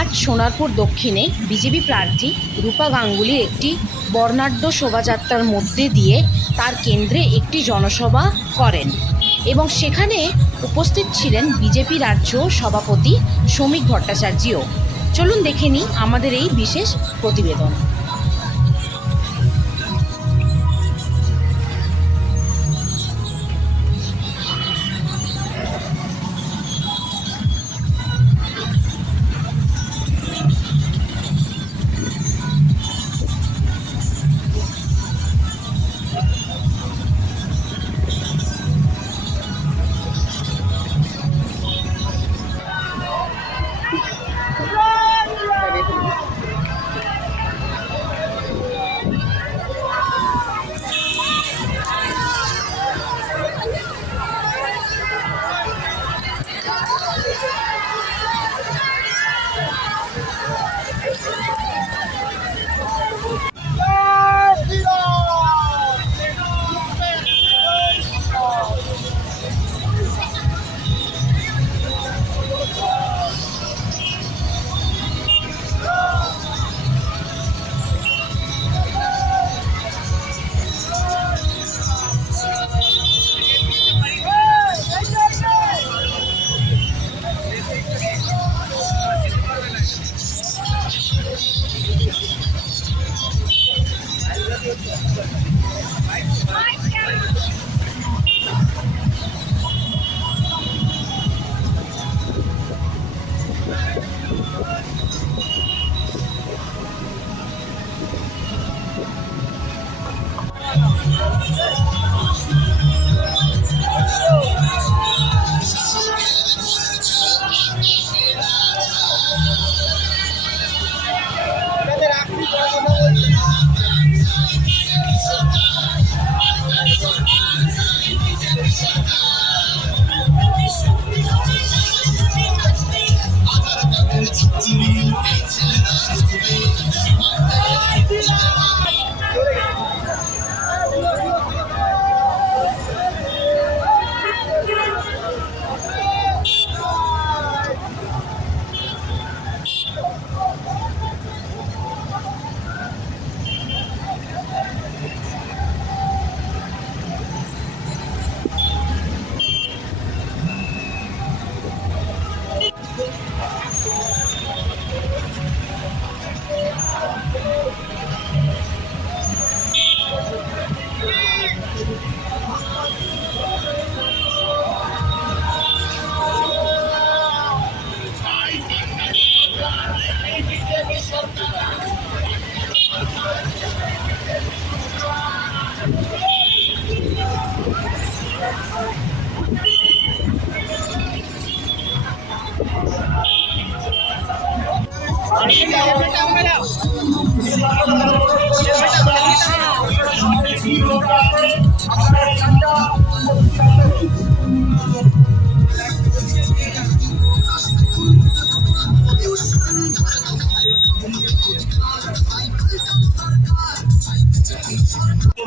আজ সোনারপুর দক্ষিণে বিজেপি প্রার্থী রূপা গাঙ্গুলির একটি বর্ণাঢ্য শোভাযাত্রার মধ্যে দিয়ে তার কেন্দ্রে একটি জনসভা করেন এবং সেখানে উপস্থিত ছিলেন বিজেপি রাজ্য সভাপতি শ্রমিক ভট্টাচার্যও। চলুন দেখে নিই আমাদের এই বিশেষ প্রতিবেদন।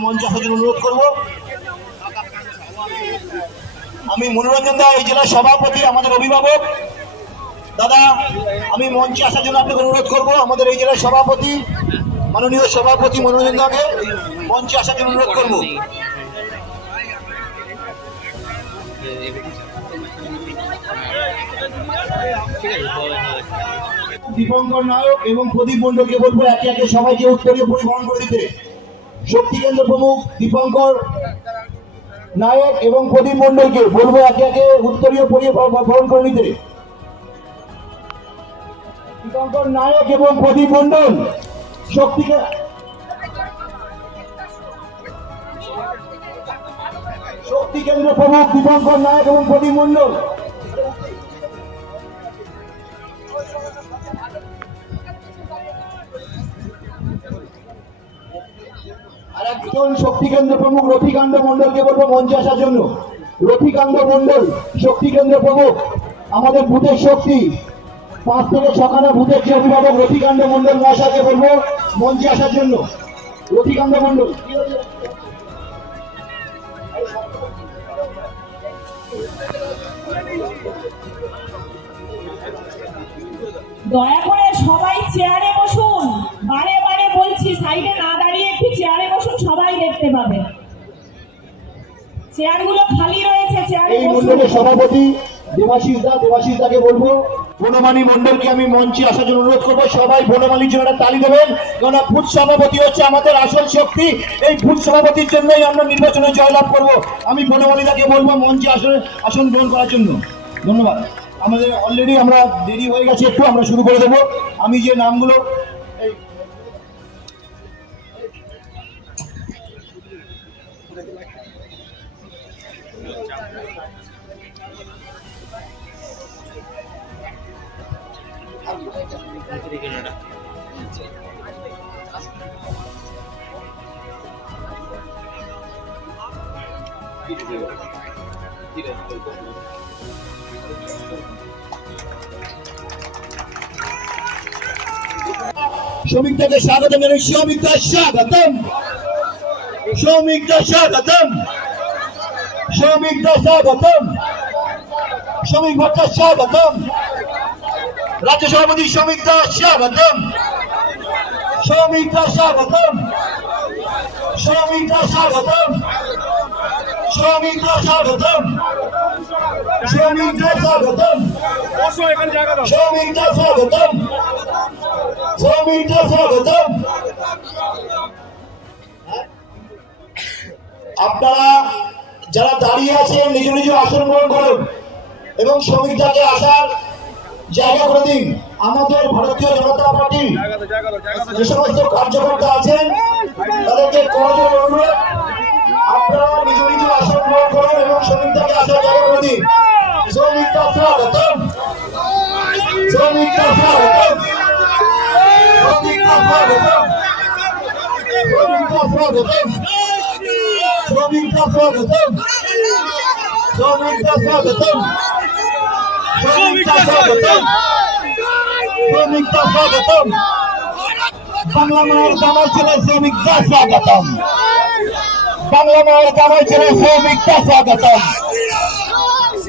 মঞ্চে আসার জন্য অনুরোধ করবো। আমি মনোরঞ্জন দা, এই জেলার সভাপতি, আমাদের অভিভাবক দাদা, আমি মঞ্চে আসার জন্য আপনাকে অনুরোধ করবো। আমাদের এই জেলার সভাপতি, মাননীয় সভাপতি মনোরঞ্জন দাকে মঞ্চে আসার জন্য অনুরোধ করবো। দীপঙ্কর নায়ক এবং প্রদীপ মন্ডলকে বলবো একে একে সবাইকে উত্তরীয় পরিবহন করে দিতে। শক্তি কেন্দ্র প্রমুখ দীপঙ্কর নায়ক এবং প্রদীপ মন্ডলকে বলবো একে একে উত্তরীয় পরিবহন করে নিতে। দীপঙ্কর নায়ক এবং প্রদীপ মন্ডল, শক্তি কেন্দ্র প্রমুখ দীপঙ্কর নায়ক এবং প্রদীপ মন্ডল। আর একজন শক্তি কেন্দ্র প্রমুখ রফিকান্ত মন্ডলকে বলবো মঞ্চে আসার জন্য। রফিকান্ত মন্ডল, শক্তি কেন্দ্র প্রমুখ, আমাদের বুথের শক্তি, 5 থেকে 6 খানা বুথের যে অভিভাবক রফিকান্ত মন্ডল মহাশয়কে বলবো মঞ্চে আসার জন্য। রফিকান্ত মন্ডল, দয়া করে সবাই চেয়ারে বসুন, বারে বারে বলছি সাইডে না দাঁড়িয়ে একটু চেয়ারে বসুন, সবাই দেখতে পাবে। চেয়ারগুলো খালি রয়েছে, চেয়ারে এই বসুন। মন্ডলের সভাপতি দেবাশিস দাকে বলবো, বনমালী মন্ডলকে আমি মঞ্চে আসার জন্য অনুরোধ করবো। সবাই বনমালীর জন্য একটা তালি দেবেন, কেননা বুথ সভাপতি হচ্ছে আমাদের আসল শক্তি। এই বুথ সভাপতির জন্যই আমরা নির্বাচনে জয়লাভ করব। আমি বনমালী দাকে বলবো মঞ্চে আসন গ্রহণ করার জন্য। ধন্যবাদ। আমাদের অলরেডি আমরা দেরি হয়ে গেছে, একটু আমরা শুরু করে দেবো। আমি যে নামগুলো এই শ্রমিকদের স্বাগতম জানাই। শ্রমিকদের স্বাগতম, শ্রমিকদের স্বাগতম, শ্রমিকদের স্বাগতম, শ্রমিক ভট্টার স্বাগতম, রাজ্য সভাপতি শ্রমিকদের স্বাগতম, শ্রমিকদের স্বাগতম, শ্রমিকদের স্বাগতম, শ্রমিকদের স্বাগতম, শ্রমিকদের স্বাগতম, শ্রমিকদের স্বাগতম, শ্রমিকদের স্বাগতম। আপনারা যারা দাঁড়িয়ে আছেন নিজ নিজ আসন গ্রহণ করুন এবং শ্রমিকদেরকে আসার জায়গা করে দিন। আমাদের ভারতীয় জনতা পার্টির যে সমস্ত কার্যকর্তা আছেন তাদেরকে করজোড়ে অনুরোধ, আপনারা নিজ নিজ আসন গ্রহণ করুন এবং শ্রমিকদেরকে আসার জায়গা করে দিন। শ্রমিকরা স্বাগতম, শ্রমিকরা স্বাগতম, শ্রমিকরা স্বাগতম, শ্রমিকরা স্বাগতম, শ্রমিকরা স্বাগতম, শ্রমিকরা স্বাগতম, শ্রমিকরা স্বাগতম, শ্রমিকরা স্বাগতম। বাংলা মায়ের কামাই ছেলে শ্রমিকরা স্বাগতম, বাংলা মায়ের কামাই ছেলে শ্রমিকরা স্বাগতম,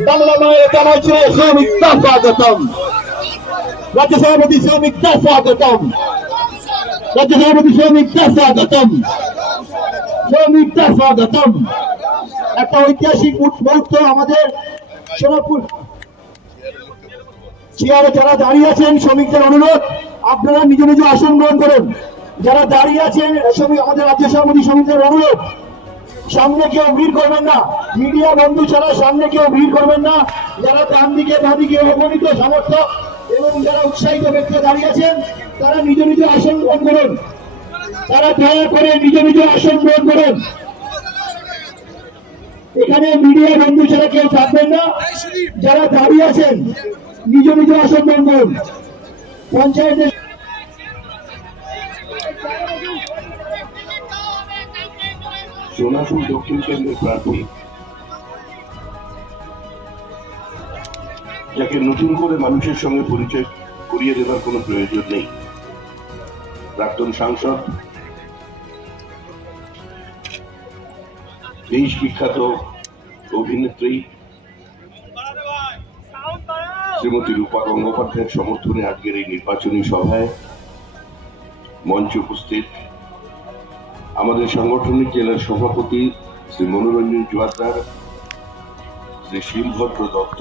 বাংলা মায়ের কামাই ছেলে শ্রমিকরা স্বাগতম। রাজ্য সভাপতি শ্রমিকরা স্বাগতম, রাজ্য সভাপতি শ্রমিকরা স্বাগতম, শ্রমিকরা স্বাগতম। একটা ঐতিহাসিক মুহূর্ত আমাদের সোনাপুর চেয়ারে যারা দাঁড়িয়ে আছেন, শ্রমিকদের অনুরোধ আপনারা নিজ নিজ আসন গ্রহণ করুন। যারা দাঁড়িয়ে আছেন আমাদের রাজ্য সভাপতি শ্রমিকদের অনুরোধ, সামনে কেউ ভিড় করবেন না, মিডিয়া বন্ধু ছাড়া সামনে কেউ ভিড় করবেন না। যারা ডান দিকে বাঁদিকে অগণিত সমর্থক এবং যারা উৎসাহিত ব্যক্তি দাঁড়িয়ে আছেন তারা নিজ নিজ আসন গ্রহণ করুন। তারা দয়া করে নিজ নিজ আসন গ্রহণ করুন। এখানে মিডিয়া বন্ধু ছাড়া কেউ থাকবেন না। যারা দাঁড়িয়ে আছেন নিজ নিজ আসন গ্রহণ করুন। পঞ্চায়েতের সোনাপুর দক্ষিণ কেন্দ্রের প্রার্থী, যাকে নতুন করে মানুষের সঙ্গে পরিচয় করিয়ে দেওয়ার কোনো প্রয়োজন নেই, প্রাক্তন সাংসদ, দেশ বিখ্যাত অভিনেত্রী শ্রীমতী রূপা গঙ্গোপাধ্যায়ের সমর্থনে আজকের এই নির্বাচনী সভায় মঞ্চে উপস্থিত আমাদের সাংগঠনিক জেলার সভাপতি শ্রী মনোরঞ্জন জোয়ারদার, শ্রী শিবভদ্র দত্ত,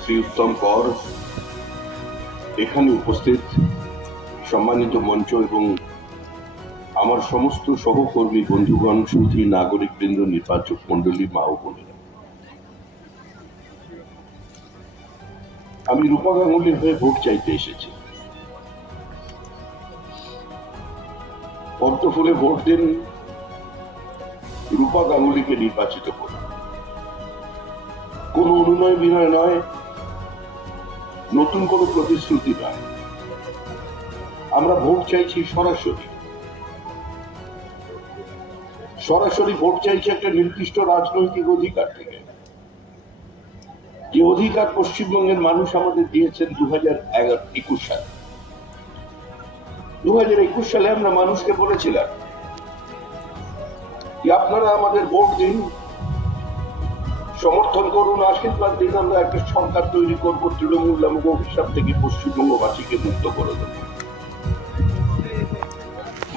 শ্রী উত্তম কর, এখানে উপস্থিত সম্মানিত মঞ্চ এবং আমার সমস্ত সহকর্মী বন্ধুগণ, সুধী নাগরিকবৃন্দ, নির্বাচক মন্ডলী, মা ও বোনেরা, আমি রূপা গাঙ্গুলির হয়ে ভোট চাইতে এসেছি। পদ্মফুলে ভোট দিন, রূপা গাঙ্গুলিকে নির্বাচিত করুন। কোন অনুনয় বিনয় নয়, নতুন কোন প্রতিশ্রুতি নয়। আমরা ভোট চাইছি সরাসরি, সরাসরি ভোট চাইছি একটা নির্দিষ্ট রাজনৈতিক অধিকার থেকে, যে অধিকার পশ্চিমবঙ্গের মানুষ আমাদের দিয়েছেন 2021 সালে। 2021 সালে আমরা মানুষকে বলেছিলাম যে আপনারা আমাদের ভোট দিন, সমর্থন করুন, আশীর্বাদ দিন। আমরা একটা সরকার তৈরি করবো, তৃণমূল নামক অভিশাপ থেকে পশ্চিমবঙ্গবাসীকে মুক্ত করে দেব।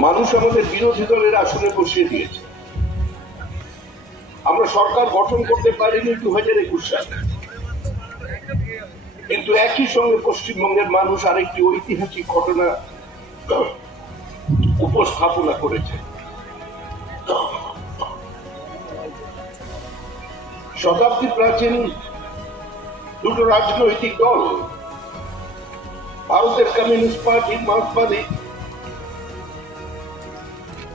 মানুষ আমাদের বিরোধী দলের আসনে বসিয়ে দিয়েছে। আমরা সরকার গঠন করতে পারিনি 2021 সালে, কিন্তু একই সঙ্গে পশ্চিমবঙ্গের মানুষ আরেকটি ঐতিহাসিক ঘটনা উপস্থাপনা করেছে। শতাব্দী প্রাচীন দুটো রাজনৈতিক দল, ভারতের কমিউনিস্ট পার্টি মার্ক্সবাদী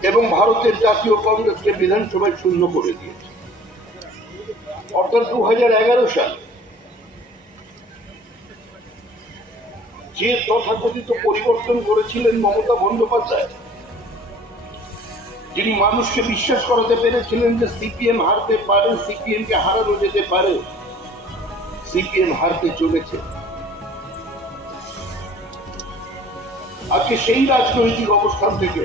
এবং ভারতের জাতীয় কংগ্রেসকে বিধানসভায় শূন্য করে দিয়েছে। অর্থাৎ 2011 সালে যে তথাকথিত পরিবর্তন করেছিলেন মমতা বন্দ্যোপাধ্যায়, যিনি মানুষকে বিশ্বাস করাতে পেরেছিলেন যে সিপিএম হারতে পারে, সিপিএম কে হারানো যেতে পারে, সিপিএম হারতে চলেছে। আজকে সেই রাজনৈতিক অবস্থান থেকে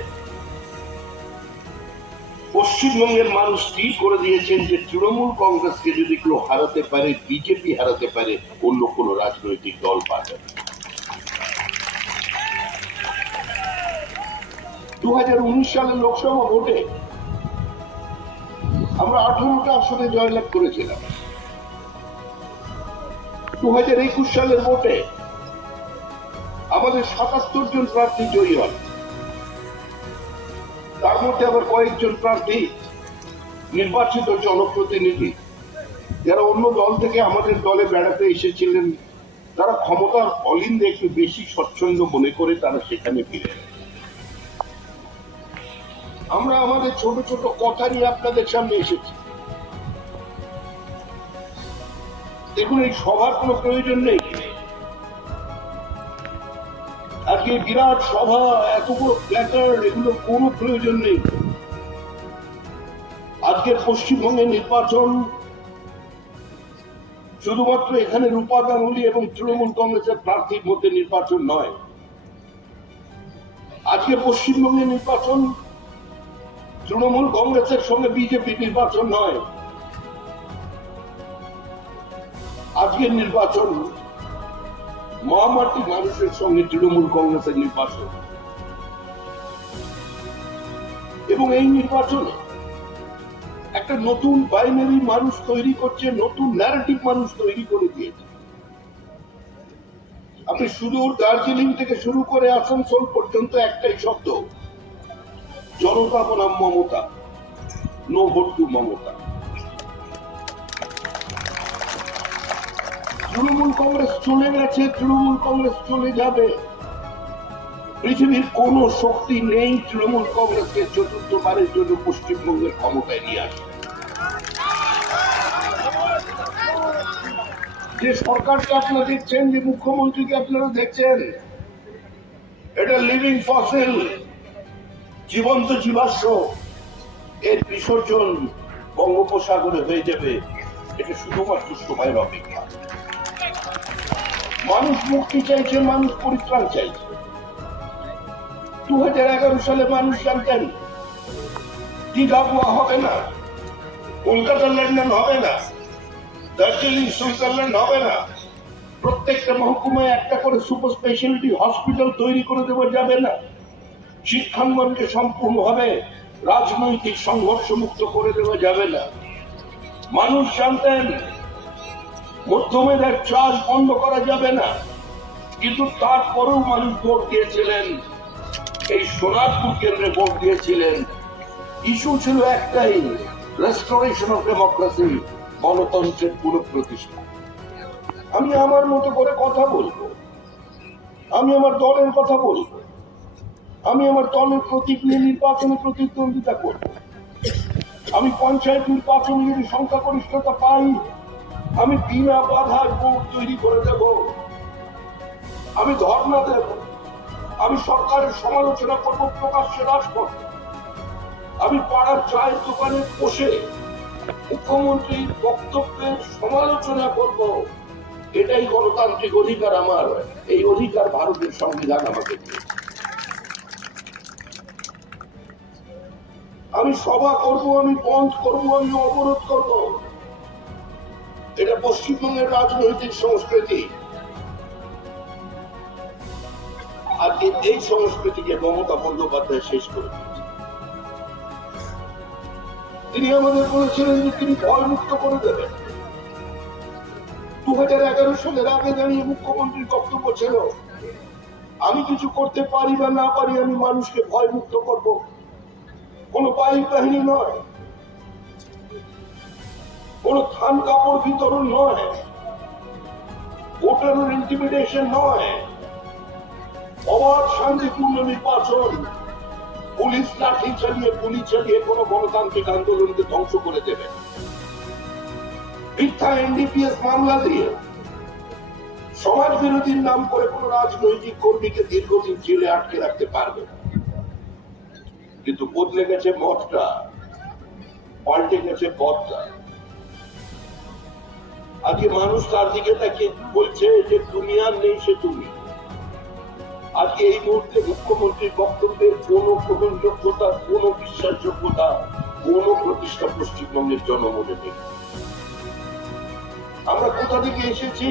পশ্চিমবঙ্গের মানুষ স্থির করে দিয়েছেন যে তৃণমূল কংগ্রেসকে যদি কেউ হারাতে পারে, বিজেপি হারাতে পারে, অন্য কোন রাজনৈতিক দল পারে। 2019 সালের লোকসভা ভোটে আমরা 18টা আসনে জয়লাভ করেছিলাম। 2021 সালের ভোটে আমাদের 77 জন প্রার্থী জয়ী হন। তার মধ্যে আবার কয়েকজন প্রার্থী নির্বাচিত জনপ্রতিনিধি, যারা অন্য দল থেকে আমাদের দলে বেড়াতে এসেছিলেন, তারা ক্ষমতার অলিন্দে একটু বেশি স্বচ্ছন্দ মনে করে তারা সেখানে ফিরে। আমরা আমাদের ছোট ছোট কথা নিয়ে আপনাদের সামনে এসেছি। দেখুন, এই সভার কোনো প্রয়োজন নেই। আজকে বিরাট সভা, এত বড় প্ল্যাকার্ড, এগুলো কোনো প্রয়োজন নেই। আজকের পশ্চিমবঙ্গের নির্বাচন শুধুমাত্র এখানে রূপা গাঙ্গুলি এবং তৃণমূল কংগ্রেসের প্রার্থীর মধ্যে নির্বাচন নয়। আজকে পশ্চিমবঙ্গের নির্বাচন তৃণমূল কংগ্রেসের সঙ্গে বিজেপি নির্বাচন নয়। আজকের নির্বাচন মহামাটি মানুষের সঙ্গে তৃণমূল কংগ্রেসের নির্বাচন। এবং এই নির্বাচনে একটা নতুন বাইনারি মানুষ তৈরি করছে, নতুন ন্যারেটিভ মানুষ তৈরি করে দিয়েছে। আপনি সুদূর দার্জিলিং থেকে শুরু করে আসানসোল পর্যন্ত একটাই শব্দ, জনতা বনাম Mamata, no vote to Mamata. Trinamool Congress চলে গেছে, তৃণমূল কংগ্রেস চলে যাবে। পৃথিবীর কোন শক্তি নেই তৃণমূল কংগ্রেসকে চতুর্থবারের জন্য পশ্চিমবঙ্গের ক্ষমতায় নিয়ে আসবে। যে সরকারকে আপনারা দেখছেন, যে মুখ্যমন্ত্রীকে আপনারা দেখছেন, এটা লিভিং ফসিল, জীবন্ত জীবাশ্ম। এর বিসর্জন বঙ্গোপসাগরে হয়ে যাবে। এটা শুধুমাত্র সময়ের অপেক্ষা। মানুষ মুক্তি চাইছে, মানুষ পরিত্রাণ চাইছে। 2011 সালে মানুষ জানতেন দীঘা গোয়া হবে না, কলকাতা লন্ডন হবে না, দার্জিলিং সুইজারল্যান্ড হবে না। প্রত্যেকটা মহকুমায় একটা করে সুপার স্পেশালিটি হসপিটাল তৈরি করে দেওয়া যাবে না। শিক্ষাঙ্গনকে সম্পূর্ণভাবে রাজনৈতিক সংঘর্ষ মুক্ত করে দেওয়া যাবে না। মানুষ জানতেন মধ্যমেধার চাষ বন্ধ করা যাবে না, কিন্তু তারপরেও মানুষ ভোট দিয়েছিলেন। এই সোনারপুর কেন্দ্রে ভোট দিয়েছিলেন। ইস্যু ছিল একটাই, রেস্টোরেশন অফ ডেমোক্রেসি, গণতন্ত্রের পুনঃপ্রতিষ্ঠা। আমি আমার মতো করে কথা বলবো, আমি আমার দলের কথা বলবো, আমি আমার দলের প্রতীক নিয়ে নির্বাচনে প্রতিদ্বন্দ্বিতা করব। আমি পঞ্চায়েত নির্বাচনে যদি সংখ্যাগরিষ্ঠতা পাই, আমি বিনা বাধায় ভোট তৈরি করে দেব। আমি ধর্ণা দেব, আমি সরকারের সমালোচনা করব প্রকাশ্যে রাজপথে। আমি পাড়ার চায়ের দোকানে বসে মুখ্যমন্ত্রীর বক্তব্যের সমালোচনা করব। এটাই গণতান্ত্রিক অধিকার আমার। এই অধিকার ভারতের সংবিধান আমাকে দিয়েছে। আমি সভা করব, আমি বন্ধ করব, আমি অবরোধ করব, এটা পশ্চিমবঙ্গের রাজনৈতিক সংস্কৃতি। আজকে এই সংস্কৃতিকে মমতা বন্দ্যোপাধ্যায় শেষ করে দিয়েছে। তিনি আমাদের বলেছিলেন যে তিনি ভয়মুক্ত করে দেবেন। 2011 সালের আগে দাঁড়িয়ে মুখ্যমন্ত্রীর বক্তব্য ছিল, আমি কিছু করতে পারি বা না পারি, আমি মানুষকে ভয়মুক্ত করব। কোন পাইক বাহিনী নয়, কোন থান কাপড় বিতরণ নয়, ভোটার ইন্টিমিডেশন নয়, অবাধ শান্তিপূর্ণ নির্বাচন, পুলিশ লাঠি চালিয়ে গুলি চালিয়ে কোন গণতান্ত্রিক আন্দোলনকে ধ্বংস করে দেবে, মিথ্যা এনডিপিএস মামলা দিয়ে সমাজ বিরোধীর নাম করে কোন রাজনৈতিক কর্মীকে দীর্ঘদিন জেলে আটকে রাখতে পারবে না। কিন্তু বদলে গেছে মতটা, পাল্টে গেছে পথটা। আজকে মানুষ তার দিকে তাকিয়ে বলছে যে তুমি আর নেই সে তুমি। আজকে এই মুহূর্তে মুখ্যমন্ত্রীর বক্তব্যের কোন গ্রহণযোগ্যতা, কোন বিশ্বাসযোগ্যতা, কোন প্রতিষ্ঠা পশ্চিমবঙ্গের জনমনে নেই। আমরা কোথা থেকে এসেছি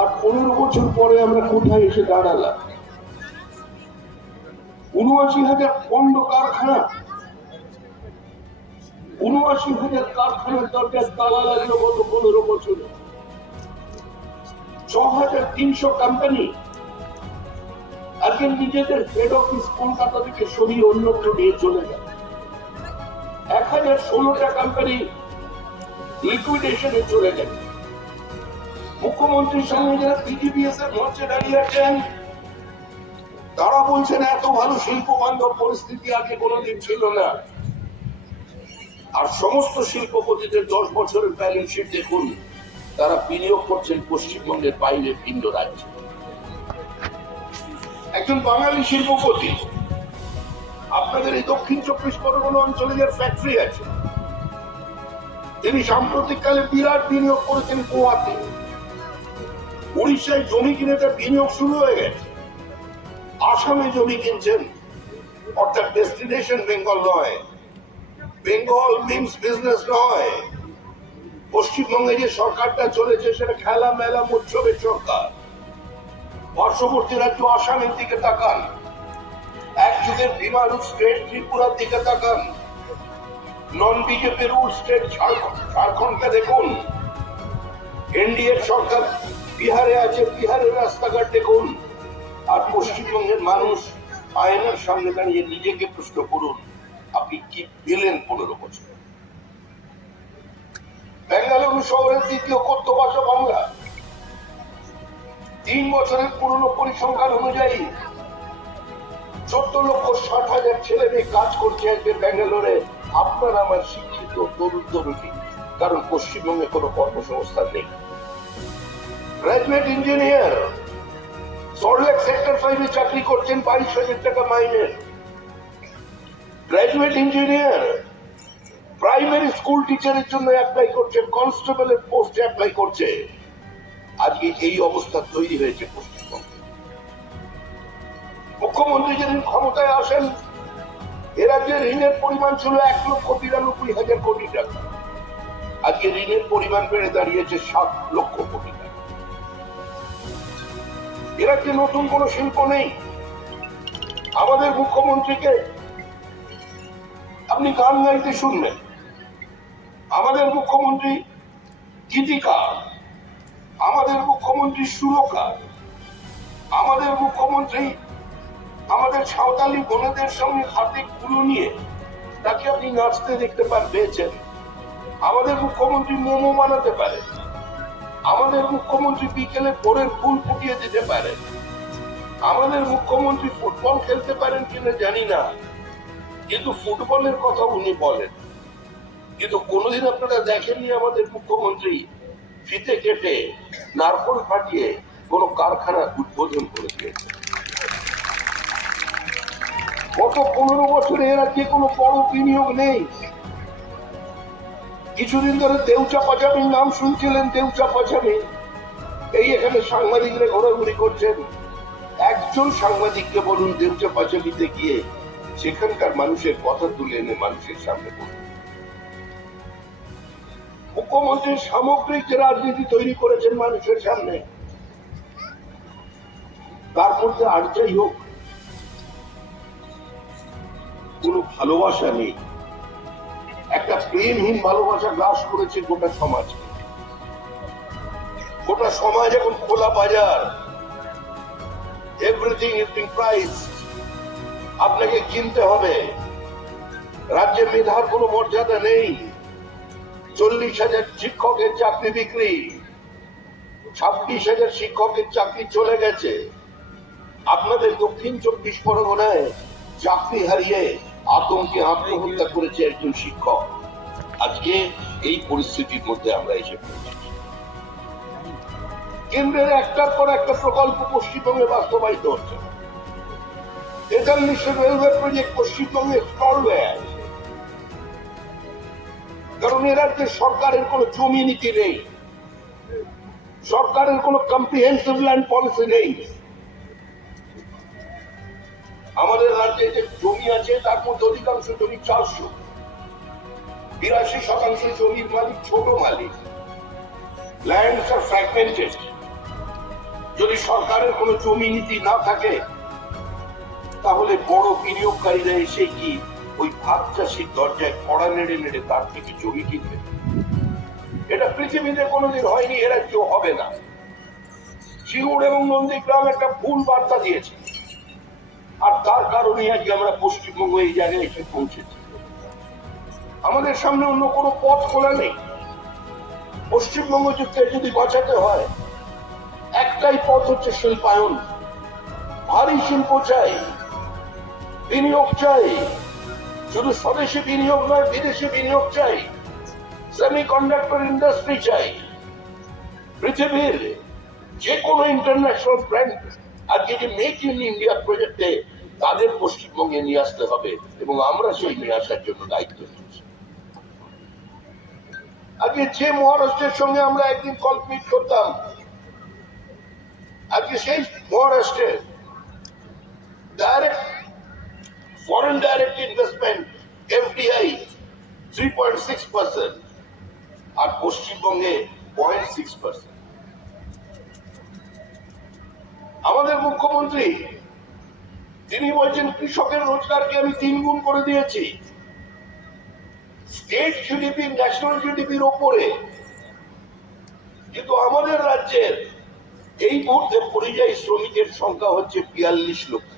আর 15 বছর পরে আমরা কোথায় এসে দাঁড়ালাম? ৭৯,০০০ পণ্য কারখানা, ৭৯,০০০ কারখানার দরকার তালা লাগলো গত 15 বছরে। ৬,৩০০ কোম্পানি আজকে নিজেদের হেড অফিস কলকাতা থেকে সরিয়ে অন্যত্র নিয়ে চলে গেল। ১,০১৬টা কোম্পানি লিকুইডেশনে চলে গেছে। মুখ্যমন্ত্রীর সঙ্গে যারা বিডিবিএস এর মঞ্চে দাঁড়িয়ে আছেন তারা বলছেন এত ভালো শিল্প বান্ধব পরিস্থিতি আগে কোনোদিন ছিল না। আর সমস্ত শিল্পপতিদের 10 বছরের ব্যালেন্স শিট দেখুন, তারা বিনিয়োগ করছেন পশ্চিমবঙ্গের বাইরে ভিন্ন রাজ্যে। একজন বাঙালি শিল্পপতি আপনাদের এই দক্ষিণ 24 পরগনা অঞ্চলে যার ফ্যাক্টরি আছে, তিনি সাম্প্রতিককালে বিরাট বিনিয়োগ করেছেন গোয়াতে। উড়িষ্যায় জমি কিনে তার বিনিয়োগ শুরু হয়ে গেছে। আসামে জমি কিনছেন, অর্থাৎ ডেস্টিনেশন বেঙ্গল নয়, বেঙ্গল মিমস বিজনেস নয়। পশ্চিমবঙ্গে যে সরকারটা চলেছে সেটা খেলা মেলা উৎসবের সরকার। পার্শ্ববর্তী রাজ্য আসামের দিকে তাকান, এক যুগের বিমারু স্টেট ত্রিপুরার দিকে তাকান, নন বিজেপি রুল স্টেট ঝাড়খণ্ডকে দেখুন, এনডিএ সরকার বিহারে আছে, বিহারের রাস্তাঘাট দেখুন। আর পশ্চিমবঙ্গের মানুষ আয়নার সামনে দাঁড়িয়ে নিজেকে প্রশ্ন করুন, আপনি কি পেলেন 15 বছর? বেঙ্গালুরু শহরের দ্বিতীয় কথ্য ভাষা বাংলা। 3 বছরের পুরনো পরিসংখ্যান অনুযায়ী 14,60,000 ছেলে মেয়ে কাজ করছে আজকে বেঙ্গালুরে। আপনার আমার শিক্ষিত তরুণ তরুণী, কারণ পশ্চিমবঙ্গে কোনো কর্মসংস্থান নেই। গ্রাজুয়েট ইঞ্জিনিয়ার সল্টলেক সেক্টর 5 এ চাকরি করছেন 22,000 টাকা মাইনের। গ্রাজুয়েট ইঞ্জিনিয়ার প্রাইমারি স্কুল টিচারের জন্য অ্যাপ্লাই করছেন, কনস্টেবলের পোস্টে অ্যাপ্লাই করছে। আজকে এই অবস্থা তৈরি হয়েছে পশ্চিমবঙ্গে। মুখ্যমন্ত্রী যেদিন ক্ষমতায় আসেন এ রাজ্যে ঋণের পরিমাণ ছিল 1,92,000 কোটি টাকা। আজকে ঋণের পরিমাণ বেড়ে দাঁড়িয়েছে 7 লক্ষ কোটি টাকা। এ রাজ্যে নতুন কোন শিল্প নেই। আমাদের মুখ্যমন্ত্রীকে আপনি গান গাইতে শুনবেন। আমাদের মুখ্যমন্ত্রী গীতিকার, আমাদের মুখ্যমন্ত্রী সুরকার, আমাদের মুখ্যমন্ত্রী আমাদের সাঁওতালি বোনেদের সঙ্গে হাতে কুলো নিয়ে তাকে আপনি নাচতে দেখতে পেয়েছেন। আমাদের মুখ্যমন্ত্রী মোমো বানাতে পারে, আমাদের মুখ্যমন্ত্রী বিকেলে ভোরের ফুল ফুটিয়ে দিতে পারেন, আমাদের মুখ্যমন্ত্রী ফুটবল খেলতে পারেন কিনা জানি না, কিন্তু ফুটবলের কথা উনি বলেন। কিন্তু কোনোদিন আপনারা দেখেননি আমাদের মুখ্যমন্ত্রী ফিতে কেটে নারকল ফাটিয়ে কোন কারখানা উদ্বোধন করে দিয়েছে। গত 15 বছরে এর আগে কোনো বড় বিনিয়োগ নেই। কিছুদিন ধরে দেউচা পাচামির নাম শুনছিলেন, দেউচা পাচামি। এই এখানে সাংবাদিকরা ঘোরাঘুরি করছেন। একজন সাংবাদিককে বলুন দেউচা পাচামিতে গিয়ে সেখানকার মানুষের কথা তুলে এনে মানুষের সামনে বলুন। মুখ্যমন্ত্রী সামগ্রিক যে রাজনীতি তৈরি করেছেন মানুষের সামনে, তার মধ্যে আর যাই হোক কোনো ভালোবাসা নেই। একটা প্রেমহীন ভালোবাসা গ্রাস করেছে গোটা সমাজ। গোটা সমাজ এখন খোলা বাজার, এভরিথিং ইজ বিং প্রাইসড। আপনাকে কিনতে হবে। রাজ্যে মেধার কোনো মর্যাদা নেই। 40,000 শিক্ষকের চাকরি বিক্রি, 26,000 শিক্ষকের চাকরি চলে গেছে। আপনাদের দক্ষিণ 24 পরগনায় চাকরি হারিয়ে আতঙ্কে আত্মহত্যা করেছে একজন শিক্ষক। আজকে এই পরিস্থিতির মধ্যে আমরা এসে পড়েছি। কেন্দ্রের একটার পর একটা প্রকল্প পশ্চিমবঙ্গে বাস্তবায়িত হচ্ছে। 43 রেলওয়ে প্রজেক্ট পশ্চিমবঙ্গে স্টল হয়ে আছে, কারণ এ রাজ্যে সরকারের কোন জমি নীতি নেই, সরকারের কোন কম্প্রিহেন্সিভ ল্যান্ড পলিসি নেই। আমাদের রাজ্যে যে জমি আছে তার মধ্যে অধিকাংশ জমি চাষযোগ্য, 82% জমির মালিক ছোট মালিক। ল্যান্ডস আর ফ্র্যাগমেন্টেড। যদি সরকারের কোন জমি নীতি না থাকে, তাহলে বড় বিনিয়োগকারীরা এসে কি ওই ভাত চাষির দরজায় কড়া নেড়ে নেড়ে তার থেকে জমি কিনবে? এটা পৃথিবীতে কোনোদিন হয়নি, এরা কেউ হবে না। সিঙ্গুর এবং নন্দীগ্রাম একটা ভুল বার্তা দিয়েছে, আর তার কারণে আজকে আমরা পশ্চিমবঙ্গ এই জায়গায় এসে পৌঁছেছি। আমাদের সামনে অন্য কোনো পথ খোলা নেই। পশ্চিমবঙ্গকে যদি বাঁচাতে হয়, একটাই পথ হচ্ছে শিল্পায়ন। ভারী শিল্প চাই, বিনিয়োগ চাই, শুধু স্বদেশি বিনিয়োগ নয়, বিদেশি বিনিয়োগ চাই। সেমিকন্ডাক্টর ইন্ডাস্ট্রি চাই। পৃথিবীর যে কোনো ইন্টারন্যাশনাল ব্র্যান্ড আজকে যে মেক ইন ইন্ডিয়া প্রজেক্টে তাদের পশ্চিমবঙ্গে নিয়ে আসতে হবে, এবং আমরা সেই নিয়ে আসার জন্য দায়িত্ব নিচ্ছি। আজকে যে মহারাষ্ট্রের সঙ্গে আমরা একদিন কম্পিট করতাম, আজকে সেই মহারাষ্ট্রে direct foreign direct investment FDI 3.6%, আর পশ্চিমবঙ্গে 0.6%। আমাদের মুখ্যমন্ত্রী তিনি বলছেন কৃষকের রোজগারকে আমি 3 গুণ করে দিয়েছি। স্টেট জিডিপি ন্যাশনাল জিডিপির ওপরে, কিন্তু আমাদের রাজ্যের এই মুহূর্তে পরিযায়ী শ্রমিকের সংখ্যা হচ্ছে 42 লক্ষ।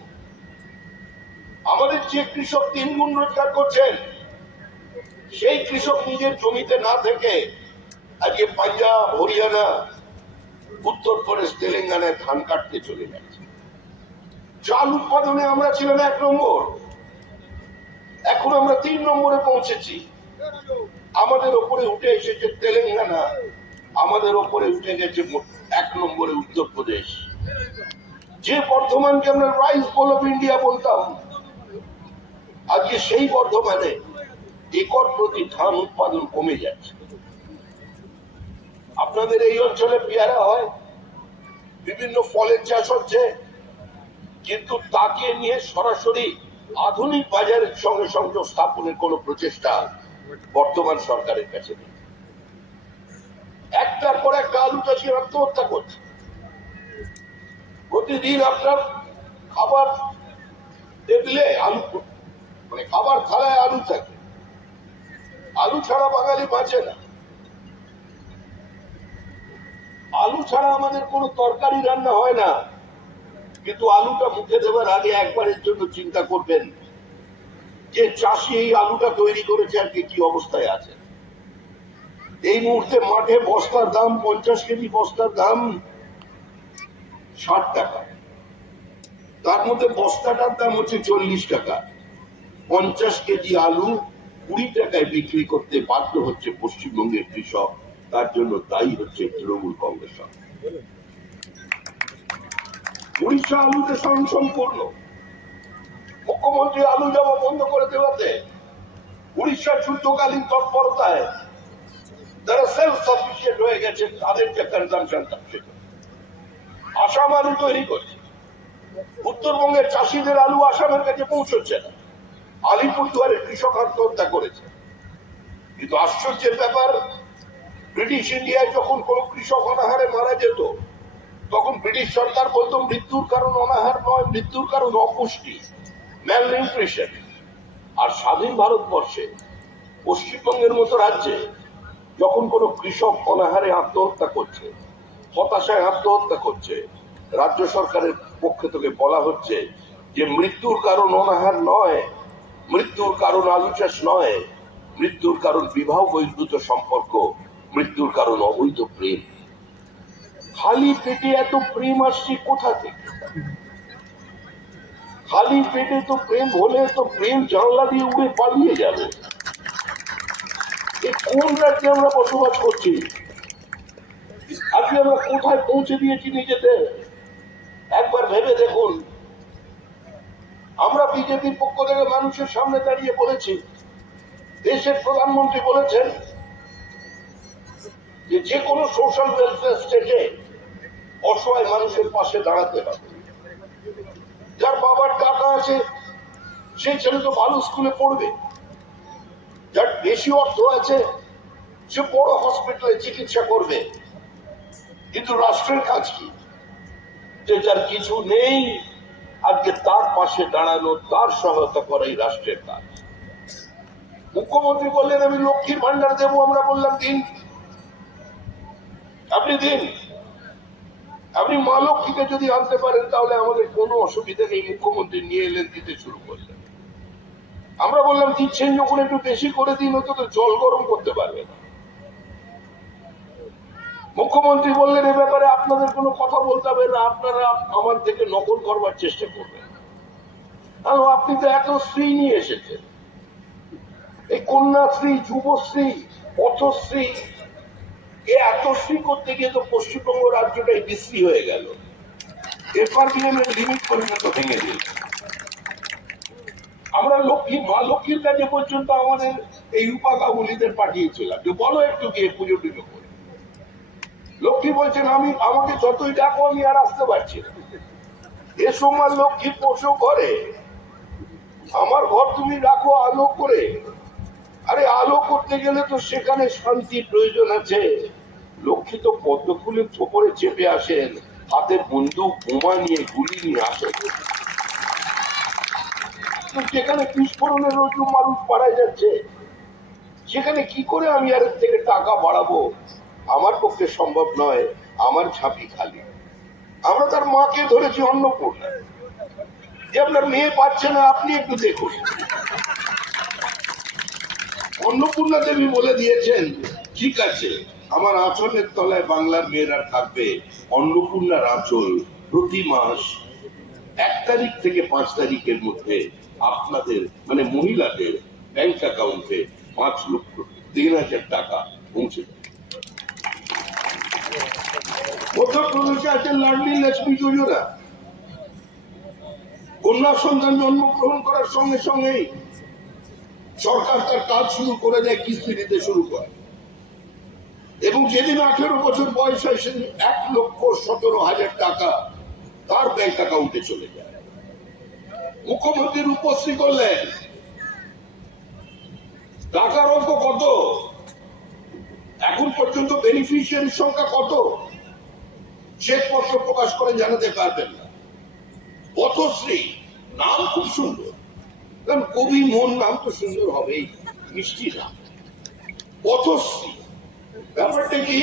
আমাদের যে কৃষক 3 গুণ রোজগার করছেন, সেই কৃষক নিজের জমিতে না থেকে আজকে পাঞ্জাব, হরিয়ানা, উত্তরপ্রদেশ, তেলেঙ্গানায় ধান কাটতে চলে যাচ্ছে। চাল উৎপাদনে আমরা ছিলাম 1 নম্বর, এখন আমরা 3 নম্বরে পৌঁছেছি। আমাদের ওপরে উঠে এসেছে তেলেঙ্গানা, আমাদের ওপরে উঠে গেছে 1 নম্বরে উত্তরপ্রদেশ। যে বর্ধমানকে আমরা রাইস বোল অফ ইন্ডিয়া বলতাম, আজকে সেই বর্ধমানে একর প্রতি ধান উৎপাদন কমে যাচ্ছে। আপনাদের এই অঞ্চলে পেয়ারা হয়, বিভিন্ন ফলের চাষ হচ্ছে, কিন্তু তাকে নিয়ে সরাসরি আধুনিক বাজারের সঙ্গে সংযোগ স্থাপনের কোন প্রচেষ্টা বর্তমান সরকারের কাছে নেই। একটার পর একটা আলু চাষি আত্মহত্যা করছে। প্রতিদিন আপনার খাবার টেবিলে আলু, মানে খাবার থালায় আলু থাকে। আলু ছাড়া বাঙালি বাঁচে না। আলু ছাড়া আমাদের কোনো তরকারি রান্না হয় না, কিন্তু আলুটা মুখে দেওয়ার আগে একবারের জন্য চিন্তা করবেন যে চাষি এই আলুটা তৈরি করেছে আর কি অবস্থায় আছে। এই মুহূর্তে মাঠে বস্তার দাম, 50 কেজি বস্তার দাম 60 টাকা, তার মধ্যে বস্তাটার দাম হচ্ছে 40 টাকা। 50 কেজি আলু 20 টাকায় বিক্রি করতে বাধ্য হচ্ছে পশ্চিমবঙ্গের কৃষক। তার জন্য দায়ী হচ্ছে তৃণমূল কংগ্রেস। উড়িষ্যা আলুতে স্বয়ংসম্পূর্ণ। মুখ্যমন্ত্রী আলু জমা বন্ধ করে দেওয়াতে উড়িষ্যার যুদ্ধকালীন তৎপরতায় তারা সেলফ সাফিসিয়েন্ট হয়ে গেছে, তাদের যে কনজাম্পশন থাকছে। আসাম আলু তৈরি করছে, উত্তরবঙ্গের চাষিদের আলু আসামের কাছে পৌঁছচ্ছে না। আলিপুরদুয়ারের কৃষক আত্মহত্যা করেছে। কিন্তু আশ্চর্যের ব্যাপার, ব্রিটিশ ইন্ডিয়ায় যখন কোনো কৃষক অনাহারে মারা যেত, তখন ব্রিটিশ সরকার বলতো মৃত্যুর কারণ অনাহার নয়, মৃত্যুর কারণ অপুষ্টি, ম্যাল নিউট্রিশন। আর স্বাধীন ভারতবর্ষে পশ্চিমবঙ্গের মতো রাজ্যে যখন কোনো কৃষক অনাহারে আত্মহত্যা করছে, হতাশায় আত্মহত্যা করছে, রাজ্য সরকারের পক্ষ থেকে বলা হচ্ছে যে মৃত্যুর কারণ অনাহার নয়, মৃত্যুর কারণ আলু চাষ নয়, মৃত্যুর কারণ বিবাহ বহির্ভূত সম্পর্ক, মৃত্যুর কারণ অবৈধ প্রেম। খালি পেটে এত প্রেম আসছে কোথা থেকে? খালি পেটে তো প্রেম হলে তো প্রেম জানলা দিয়ে উড়ে পালিয়ে যাবে। কোন রাজ্যে আমরা বসবাস করছি? আজকে আমরা কোথায় পৌঁছে দিয়েছি নিজেদের একবার ভেবে দেখুন। আমরা বিজেপির পক্ষ থেকে মানুষের সামনে দাঁড়িয়ে বলেছি, দেশের প্রধানমন্ত্রী বলেছেন যে কোনো সোশ্যাল ওয়েলফেয়ার স্টেটে অসহায় মানুষের পাশে দাঁড়াতে হবে। যার বাবার টাকা আছে সেই ছেলে তো ভালো স্কুলে পড়বে, যার বেশি অর্থ আছে সে বড় হসপিটালে চিকিৎসা করবে। কিন্তু রাষ্ট্রের কাজ কি? যে যার কিছু নেই আজকে তার পাশে দাঁড়ানো, তার সহায়তা করাই রাষ্ট্রের কাজ। মুখ্যমন্ত্রী বললেন আমি লক্ষ্মীর ভান্ডার দেবো, আমরা বললাম দিন, আপনি দিন, আপনি মা লক্ষ্মীকে যদি আনতে পারেন তাহলে আমাদের কোনো অসুবিধা নেই। মুখ্যমন্ত্রী নিয়ে এলেন, দিতে শুরু করলেন। আমরা বললাম দিচ্ছেন যখন একটু বেশি করে দিন, অন্তত জল গরম করতে পারবে না। মুখ্যমন্ত্রী বললেন এ ব্যাপারে আপনাদের কোনো কথা বলতে হবে না, আপনারা আমার থেকে নকল করবার চেষ্টা করবেন। আপনি তো এত স্ত্রী নিয়ে এসেছেন, এই কন্যাশ্রী, যুবশ্রী, পথশ্রী, এত শ্রী করতে গিয়ে তো পশ্চিমবঙ্গ রাজ্যটাই বিশ্রী হয়ে গেল। এফআরবিএম-এর লিমিট পর্যন্ত ভেঙে দিল। আমরা মা লক্ষ্মীর কাছে পর্যন্ত আমাদের এই রূপা গাঙ্গুলিদের পাঠিয়েছিলাম যে বলো একটু গিয়ে পুজো টুজো করে। লক্ষ্মী বলছেন আমাকে যতই ডাকো আমি আর আসতে পারছি না। এ সময় লক্ষ্মী পোষো করে, আমার ঘর তুমি রাখো আলো করে। আরে আলো করতে গেলে তো সেখানে শান্তির প্রয়োজন আছে। লক্ষ্মী তো পদ্ম ফুলের ছোপরে চেপে আসেন, হাতে বন্দুক বোমা নিয়ে গুলি নিয়ে আসেন। যেখানে বিস্ফোরণের রোজ মানুষ মারা যাচ্ছে, সেখানে কি করে আমি আর থেকে টাকা বাড়াবো? আমার পক্ষে সম্ভব নয়, আমার ঝাঁপি খালি। আমরা তার মাকে ধরেছি অন্নপূর্ণা, যে আপনার মেয়ে পাচ্ছে না, আপনি একটু দেখুন। অন্নপূর্ণা দেবী বলে দিয়েছেন ঠিক আছে, আমার আঁচলের তলায় বাংলার মেয়েরা থাকবে। অন্নপূর্ণার আঁচল প্রতি মাস 1 তারিখ থেকে 5 তারিখের মধ্যে আপনাদের মানে মহিলাদের ব্যাংক অ্যাকাউন্টে 5,03,000 টাকা পৌঁছে দেবে। মধ্যপ্রদেশে আছে লাডলি লক্ষ্মী যোজনা। কন্যা সন্তান জন্মগ্রহণ করার সঙ্গে সঙ্গেই সরকার তার কাজ শুরু করে দেয়, কিস্তি দিতে শুরু করে। এবং যেদিন 18 বছর বয়স হয় সেদিন 1,17,000 টাকা তার ব্যাংক অ্যাকাউন্টে চলে যায়। মুখ্যমন্ত্রী রূপশ্রী করলেন, টাকার অঙ্ক কত, এখন পর্যন্ত বেনিফিশিয়ারির সংখ্যা কত, শ্বেতপত্র প্রকাশ করে জানাতে পারবেন না। পথশ্রী নাম খুব সুন্দর, কারণ কবি মন নাম তো সুন্দর হবেই, মিষ্টি নাম। পথশ্রী ব্যাপারটা কি?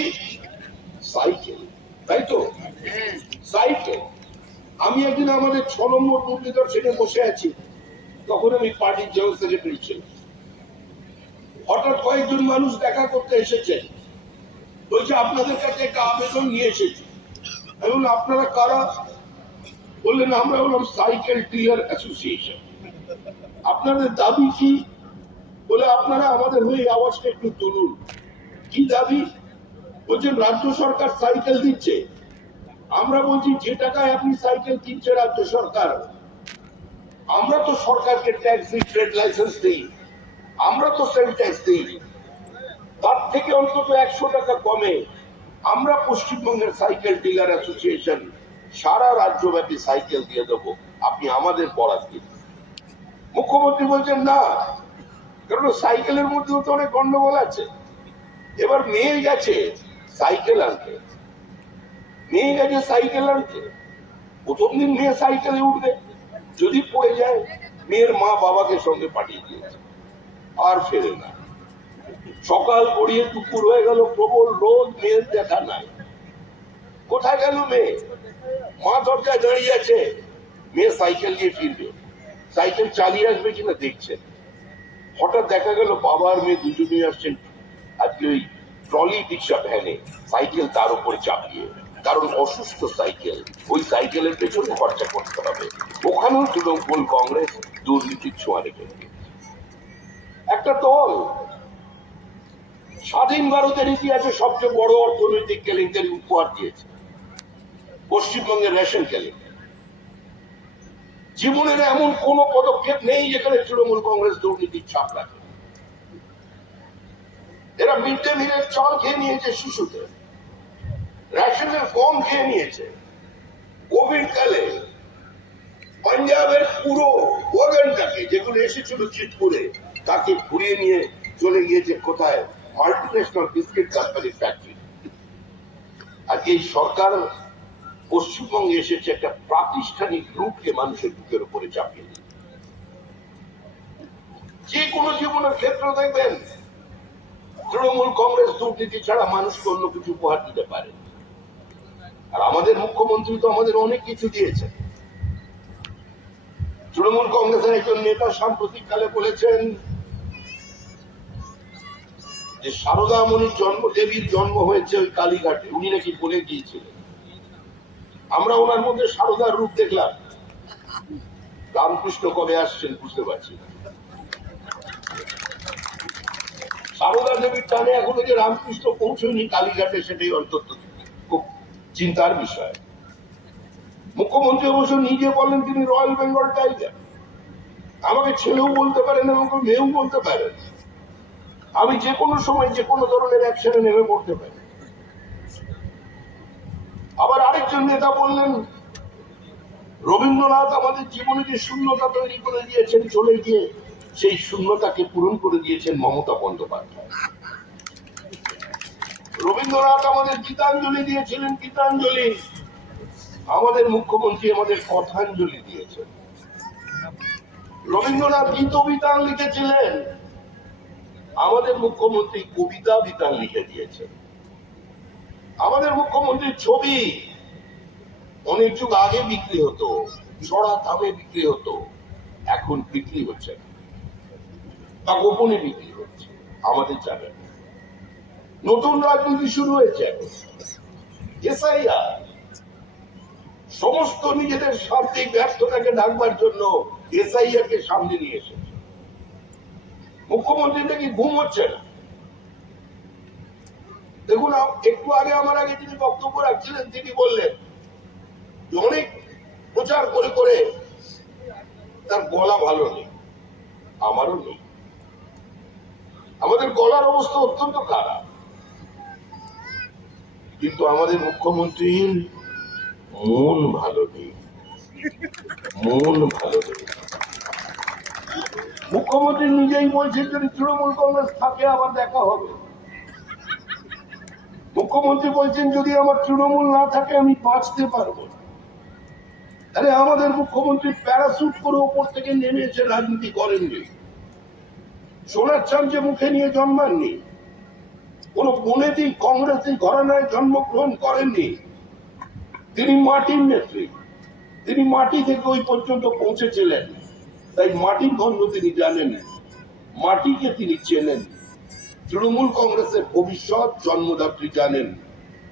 সাইকেল, তাই তো? সাইকেল। আমি একদিন আমাদের 6 নম্বর মুরলীধর বসে আছি, তখন আমি পার্টির জেনারেল সেক্রেটারি ছিলাম। হঠাৎ কয়েকজন মানুষ দেখা করতে এসেছেন, বলছে আপনাদের কাছে একটা আবেদন নিয়ে এসেছি। আমি বললাম আপনারা কারা? বললেন আমরা হলাম সাইকেল ডিলার অ্যাসোসিয়েশন। আপনাদের দাবি কি? বলে আপনারা আমাদের হয়ে আওয়াজটা একটু তুলুন। কি দাবি? বলছেন রাজ্য সরকার সাইকেল দিচ্ছে। আমরা বলছি যে টাকায় আপনি সাইকেল কিনছে রাজ্য সরকার, আমরা তো সরকারকে ট্যাক্স দিই, ট্রেড লাইসেন্স দিই, আমরা তো সেল ট্যাক্স দিই, তার থেকে অন্তত 100 টাকা কমে আমরা পশ্চিমবঙ্গের সাইকেল ডিলার অ্যাসোসিয়েশন সারা রাজ্যব্যাপী সাইকেল দিয়ে দেবো, আপনি আমাদের বরাদ দিন। মুখ্যমন্ত্রী বলছেন না, কারণ সাইকেলের মধ্যেও তো অনেক গন্ডগোল আছে। এবার মেয়ে গেছে সাইকেল আনতে, প্রথম দিন মেয়ে সাইকেলে উঠবে, যদি পড়ে যায় মেয়ের মা বাবাকে সঙ্গে পাঠিয়ে দিয়েছে, আর ফেরে না। সকাল গড়িয়ে দুপুর হয়ে গেল, প্রবল রোদ, মেয়ের দেখা নাই। কোথায় গেল মেয়ে? মা দরজায় দাঁড়িয়ে আছে, মেয়ে সাইকেল নিয়ে ফিরবে, সাইকেল চালিয়ে আসবে কিনা দেখছেন। হঠাৎ দেখা গেল বাবা আর মেয়ে দুজনেই আসছেন আজকে ওই ট্রলি রিক্সা ভ্যানে, সাইকেল তার উপরে চাপিয়ে, কারণ অসুস্থ সাইকেল, ওই সাইকেলের পেছনে খরচা করতে হবে। ওখানেও তৃণমূল কংগ্রেস দুর্নীতির ছোঁয়া রেখে একটা দল স্বাধীন ভারতের ইতিহাসে সবচেয়ে বড় অর্থনৈতিক কেলেঙ্কারি উপহার দিয়েছে, পশ্চিমবঙ্গের রেশন কেলেঙ্কারি। জীবনের এমন কোন পদক্ষেপ নেই যেখানে তৃণমূল কংগ্রেস দুর্নীতির ছাপ রাখে। এরা মিড ডে মিলের চাল খেয়ে নিয়েছে, শিশুদের রেশনের কম খেয়ে নিয়েছে। কোভিড কালে পাঞ্জাবের পুরো ওয়াগনটাকে, যেগুলো এসেছিল চিতপুরে, তাকে ঘুরিয়ে নিয়ে চলে গিয়েছে কোথায়? Multinational biscuit company factory. আর এই সরকার পশ্চিমবঙ্গে এসেছে একটা প্রাতিষ্ঠানিক রূপকে মানুষের বুকের উপরে চাপিয়ে দিতে। যে কোনো জীবনের ক্ষেত্রে দেখবেন তৃণমূল কংগ্রেস দুর্নীতি ছাড়া মানুষকে অন্য কিছু উপহার দিতে পারে। আর আমাদের মুখ্যমন্ত্রী তো আমাদের অনেক কিছু দিয়েছে। তৃণমূল কংগ্রেসের একজন নেতা সাম্প্রতিককালে বলেছেন যে সারদা মণির দেবীর জন্ম হয়েছে ওই কালীঘাটে, উনি নাকি বলে গিয়েছিলেন। আমরা ওনার মধ্যে সারদার রূপ দেখলাম, রামকৃষ্ণ কবে আসছেন বুঝতে পারছি না। সারদা দেবীর টানে এখনো যে রামকৃষ্ণ পৌঁছয়নি কালীঘাটে, সেটাই অন্তত খুব চিন্তার বিষয়। মুখ্যমন্ত্রী অবশ্য নিজে বলেন তিনি রয়্যাল বেঙ্গল টাইগার। আমাকে ছেলেও বলতে পারেন এবং মেয়েও বলতে পারেন, আমি যে কোনো সময় যে কোনো ধরনের অ্যাকশনে নেমে পড়তে পারি। আবার আরেকজন নেতা বললেন রবীন্দ্রনাথ আমাদের জীবনে যে শূন্যতা তৈরি করে দিয়েছেন চলে গিয়ে, সেই শূন্যতাকে পূরণ করে দিয়েছেন মমতা বন্দ্যোপাধ্যায়। রবীন্দ্রনাথ আমাদের গীতাঞ্জলি দিয়েছিলেন, গীতাঞ্জলি আমাদের মুখ্যমন্ত্রী আমাদের কথাঞ্জলি দিয়েছেন। রবীন্দ্রনাথ গীতবিতান লিখেছিলেন, আমাদের মুখ্যমন্ত্রী কবিতা বিতান লিখে দিয়েছেন। আমাদের মুখ্যমন্ত্রীর ছবি অনেক যুগ আগে বিক্রি হতো, চড়া দামে বিক্রি হতো, এখন বিক্রি হচ্ছে না বা গোপনে বিক্রি হচ্ছে, আমাদের জানেন। নতুন রাজনীতি শুরু হয়েছে, এসআইআর সমস্ত নিজেদের স্বার্থিক ব্যর্থতাকে ঢাকবার জন্য এসআইআর কে সামনে নিয়ে এসেছে। মুখ্যমন্ত্রী নাকি ঘুম হচ্ছে না। দেখুন, একটু আগে আমার আগে যিনি বক্তব্য রাখছিলেন তিনি বললেন অনেক প্রচার করে করে তার গলা ভালো নেই, আমারও নেই। আমাদের গলার অবস্থা অত্যন্ত খারাপ, কিন্তু আমাদের মুখ্যমন্ত্রীর মন ভালো নেই, মন ভালো নেই। মুখ্যমন্ত্রী নিজেই বলছেন যদি তৃণমূল কংগ্রেস থাকে আবার দেখা হবে। মুখ্যমন্ত্রী বলছেন যদি আমার তৃণমূল না থাকে আমি বাঁচতে পারবো না। আরে আমাদের মুখ্যমন্ত্রী প্যারাসুট করে ওপর থেকে নেমে এসে রাজনীতি করেননি, সোনার চামচে মুখে নিয়ে জন্মাননি, কোন বনেদি কংগ্রেসী ঘরানায় জন্মগ্রহণ করেননি। তিনি মাটির নেত্রী, তিনি মাটি থেকে ওই পর্যন্ত পৌঁছেছিলেন, তাই মাটির গন্ধ তিনি জানেন, মাটিকে তিনি চেনেন। তৃণমূল কংগ্রেসের ভবিষ্যৎ জন্মদাত্রী জানেন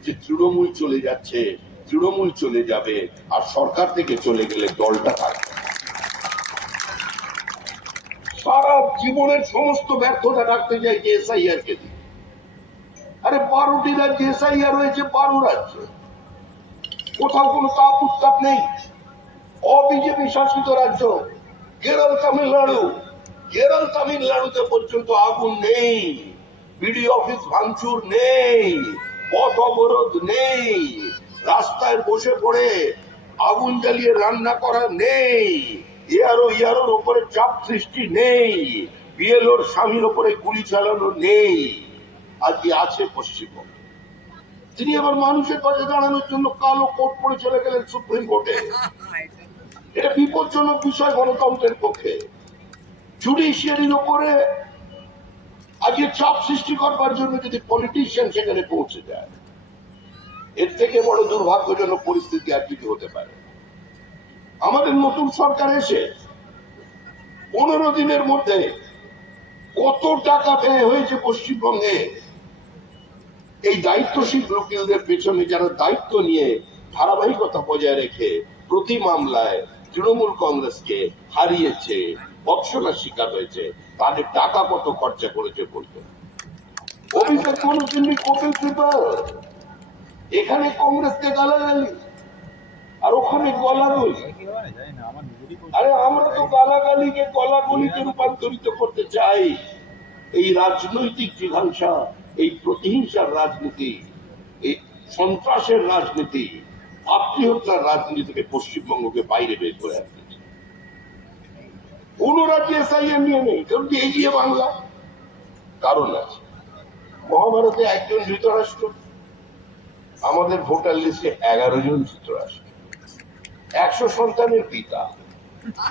যে তৃণমূল চলে যাচ্ছে, তৃণমূল চলে যাবে, আর সরকার থেকে চলে গেলে দলটা থাকবে। সারা জীবনের সমস্ত ব্যর্থতা রাখতে চাইছে এসআইআর কে দিয়ে। আরে 12টি রাজ্যে এসআইআর রয়েছে, 12 রাজ্যে কোথাও কোনো তাপ উত্তাপ নেই। অবিজেপি শাসিত রাজ্য কেরল, তামিলনাড়ুতে পর্যন্ত আগুন নেই, বিডি অফিস ভাঙচুর নেই, পথ অবরোধ নেই, রাস্তায় বসে পড়ে আগুন জ্বালিয়ে রান্না করা নেই, ইয়ারোর উপরে চাপ সৃষ্টি নেই, বিএলওর স্বামীর উপরে গুলি চালানো নেই। আজকে আছে পশ্চিমবঙ্গে। তিনি আবার মানুষের পাশে দাঁড়ানোর জন্য কালো কোট পরে চলে গেলেন সুপ্রিম কোর্টে। এটা বিপজ্জনক বিষয় গণতন্ত্রের পক্ষে। জুডিশিয়ারির উপরে আজকে চাপ সৃষ্টি করবার জন্য যদি পলিটিশিয়ান সেখানে পৌঁছে যায়, এর থেকে বড় দুর্ভাগ্যজনক পরিস্থিতি আর কিছু হতে পারে। আমাদের নতুন সরকার এসে 15 দিনের মধ্যে কত টাকা ব্যয় হয়েছে পশ্চিমবঙ্গে এই দায়িত্বশীল উকিলদের পেছনে, যারা দায়িত্ব নিয়ে ধারাবাহিকতা বজায় রেখে প্রতি মামলায় তৃণমূল কংগ্রেসকে হারিয়েছে, বৎসনার শিকার হয়েছে, তাদের টাকা কত খরচা করেছে বলতে। অভিষেক মনু সিংভি কপিল সিবাল এখানে কংগ্রেসকে গালাগালি আর ওখানে গলাগলি। আরে আমরা তো গালাগালিকে গলাগলিতে রূপান্তরিত করতে চাই। এই রাজনৈতিক জিঘাংসা, এই প্রতিহিংসার রাজনীতি, এই সন্ত্রাসের রাজনীতি, আত্মীয়তার রাজনীতি থেকে পশ্চিমবঙ্গকে বাইরে বের করে আনতে চাই। কোন রাজ্যে এসআইএম নিয়ে নেই, কারণ কি এগিয়ে বাংলা? কারণ আছে। মহাভারতে একজন ধৃতরাষ্ট্র, আমাদের ভোটার লিস্টে 11 জন ধৃতরাষ্ট্র, 100 সন্তানের পিতা।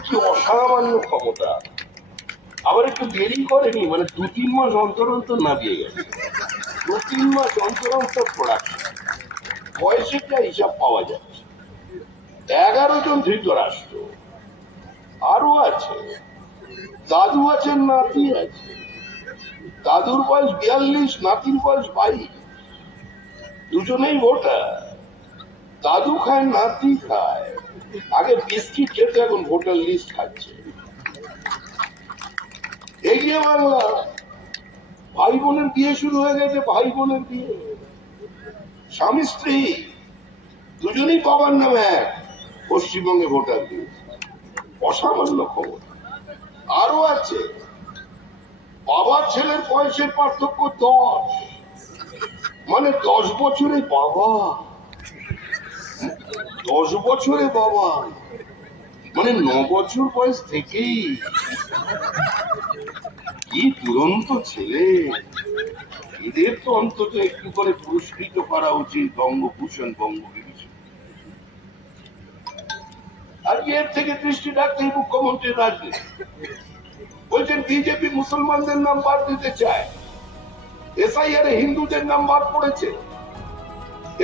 কি অসামান্য ক্ষমতা! আবার একটু দেরি করেনি, মানে 2-3 মাস অন্তর অন্তর না দিয়ে গেছে, 2-3 মাস অন্তর অন্তর প্রোডাকশন, বয়সের যা হিসাব পাওয়া যাচ্ছে। 11 জন ধৃতরাষ্ট্র, আরো আছে, দাদু আছেন, নাতি আছে। দাদুর বয়স 42, নাতির বয়স 22, দুজনেই ভোটার। দাদু খায়, নাতি খায়। আগে বিস্কিট খেতে, এখন ভোটার লিস্ট খাচ্ছে। এগিয়ে বাংলা। ভাই বোনের বিয়ে শুরু হয়ে গেছে, ভাই বোনের বিয়ে, স্বামী স্ত্রী দুজনেই বাবার নামে এক, পশ্চিমবঙ্গে ভোটার দিয়ে। অসামান্য খবর। আরো আছে, বাবার ছেলের বয়সের পার্থক্য 10, মানে 10 বছরে বাবা, 10 বছরে বাবা, মানে 9 বছর বয়স থেকেই। কি দুরন্ত ছেলে! এদের তো অন্তত একটু করে পুরস্কৃত করা উচিত বঙ্গভূষণ, বঙ্গবিভূষণ। আর এর থেকে দৃষ্টি রাখতেই মুখ্যমন্ত্রীর রাজনীতি। বলছেন বিজেপি মুসলমানদের নাম বাদ দিতে চায়, এসআইআর হিন্দুদের নাম বাদ পড়েছে,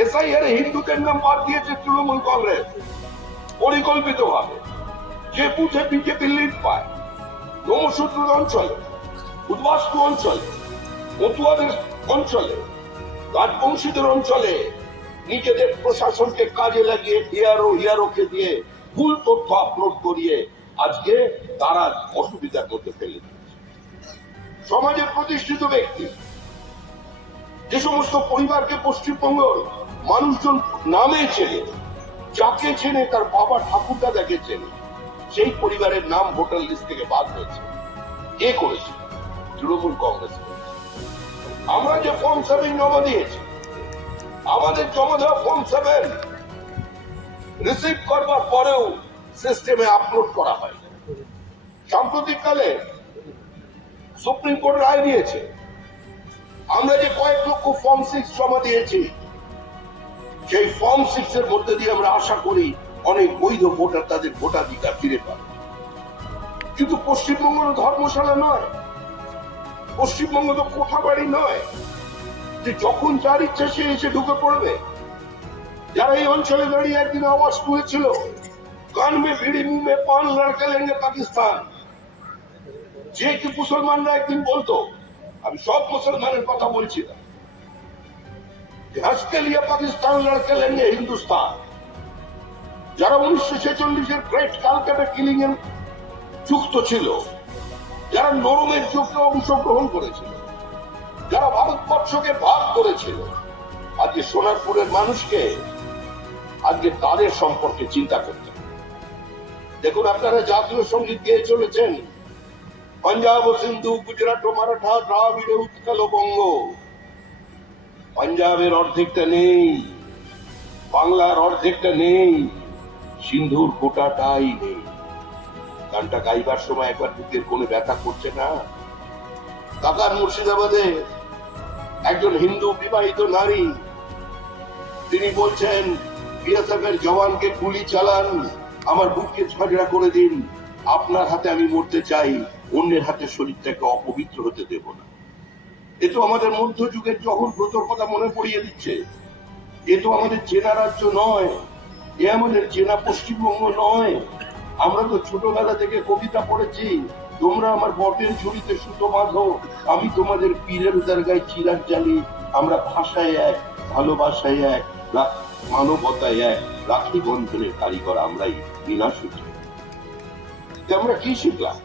এসআইআর হিন্দুদের নাম বাদ দিয়েছে তৃণমূল কংগ্রেস পরিকল্পিত ভাবে। যে বুথে বিজেপি লিড পায়, ব্রহ্মসূত্র অঞ্চলে, উদ্বাস্তু অঞ্চলে, মতুয়াদের অঞ্চলে, রাজবংশীদের অঞ্চলে, নিজেদের প্রশাসনকে কাজে লাগিয়ে হিয়ারোকে দিয়ে ভুল তথ্য আপলোড করিয়ে আজকে তারা অসুবিধার মধ্যে ফেলে দিচ্ছে। সমাজের প্রতিষ্ঠিত ব্যক্তি, যে সমস্ত পরিবারকে পশ্চিমবঙ্গের মানুষজন নামে চেনে, যাকে চেনে, তার বাবা ঠাকুরদাদাকে চেনে, সেই পরিবারের নাম ভোটার লিস্ট থেকে বাদ হয়েছে। কে করেছে? তৃণমূল কংগ্রেস করেছে। আমরা যে ফর্ম 7 জমা দিয়েছি, আমাদের জমা দেওয়া ফর্ম 7 রিসিভ করবার পরেও সিস্টেমে আপলোড করা হয়। সাম্প্রতিককালে সুপ্রিম কোর্ট রায় দিয়েছে, আমরা যে কয়েক লক্ষ ফর্ম 6 জমা দিয়েছি, সেই ফর্ম 6 এর মধ্যে দিয়ে আমরা আশা করি অনেক বৈধ ভোটার তাদের ভোটাধিকার ফিরে পাবে। কিন্তু পশ্চিমবঙ্গ ধর্মশালা নয়, পশ্চিমবঙ্গ তো কোঠা বাড়ি নয় যে যখন যার ইচ্ছা সে এসে ঢুকে পড়বে। যারা এই অঞ্চলে দাঁড়িয়ে একদিন আওয়াজ তুলেছিল, কান মে ভিড়ি মুহ মে পান লড়কে লেঙ্গে পাকিস্তান, যে কি মুসলমানরা একদিন বলতো, আমি সব মুসলমানের কথা বলছি না, আজকে লিয়ে পাকিস্তান লড়কে লেঙ্গে হিন্দুস্তান, যারা 1946-এর গ্রেট কালকাটা কিলিং এর যুক্ত ছিল, যারা নরমের যুদ্ধে অংশগ্রহণ করেছিল, যারা ভারতবর্ষকে ভাগ করেছিল, আজকে সোনারপুরের মানুষকে আজকে তাদের সম্পর্কে চিন্তা করতে হবে। দেখুন, আপনারা জাতীয় সঙ্গীত গেয়ে চলেছেন, পাঞ্জাব ও সিন্ধু, গুজরাট ও মারাঠা, দ্রাবিড় উৎকল ও বঙ্গ। পাঞ্জাবের অর্ধেকটা নেই, বাংলার অর্ধেকটা নেই, সিন্ধুর গোটাটাই নেই। গানটা গাইবার সময় একবার বুকের কোণে ব্যথা করছে না? কাকার মুর্শিদাবাদে একজন হিন্দু বিবাহিত নারী, তিনি বলছেন বিএসএফ এর জওয়ানকে গুলি চালান, আমার বুককে ঝাঁঝরা করে দিন, আপনার হাতে আমি মরতে চাই, অন্যের হাতে শরীরটাকে অপবিত্র হতে দেব না। এ তো আমাদের মধ্যযুগের জগৎব্রতর কথা মনে পড়িয়ে দিচ্ছে। এ তো আমাদের চেনা রাজ্য নয়, এ আমাদের চেনা পশ্চিমবঙ্গ নয়। আমরা তো ছোটবেলা থেকে কবিতা পড়েছি, তোমরা আমার বটের ঝুড়িতে সুতো বাঁধো, আমি তোমাদের পীরের দরগায় চিরাগ জ্বালি। আমরা ভাষায় এক, ভালোবাসায় এক, মানবতায় এক, রাখি বন্ধনের কারিগর আমরাই বিনা সূত্রে। আমরা কি শিখলাম?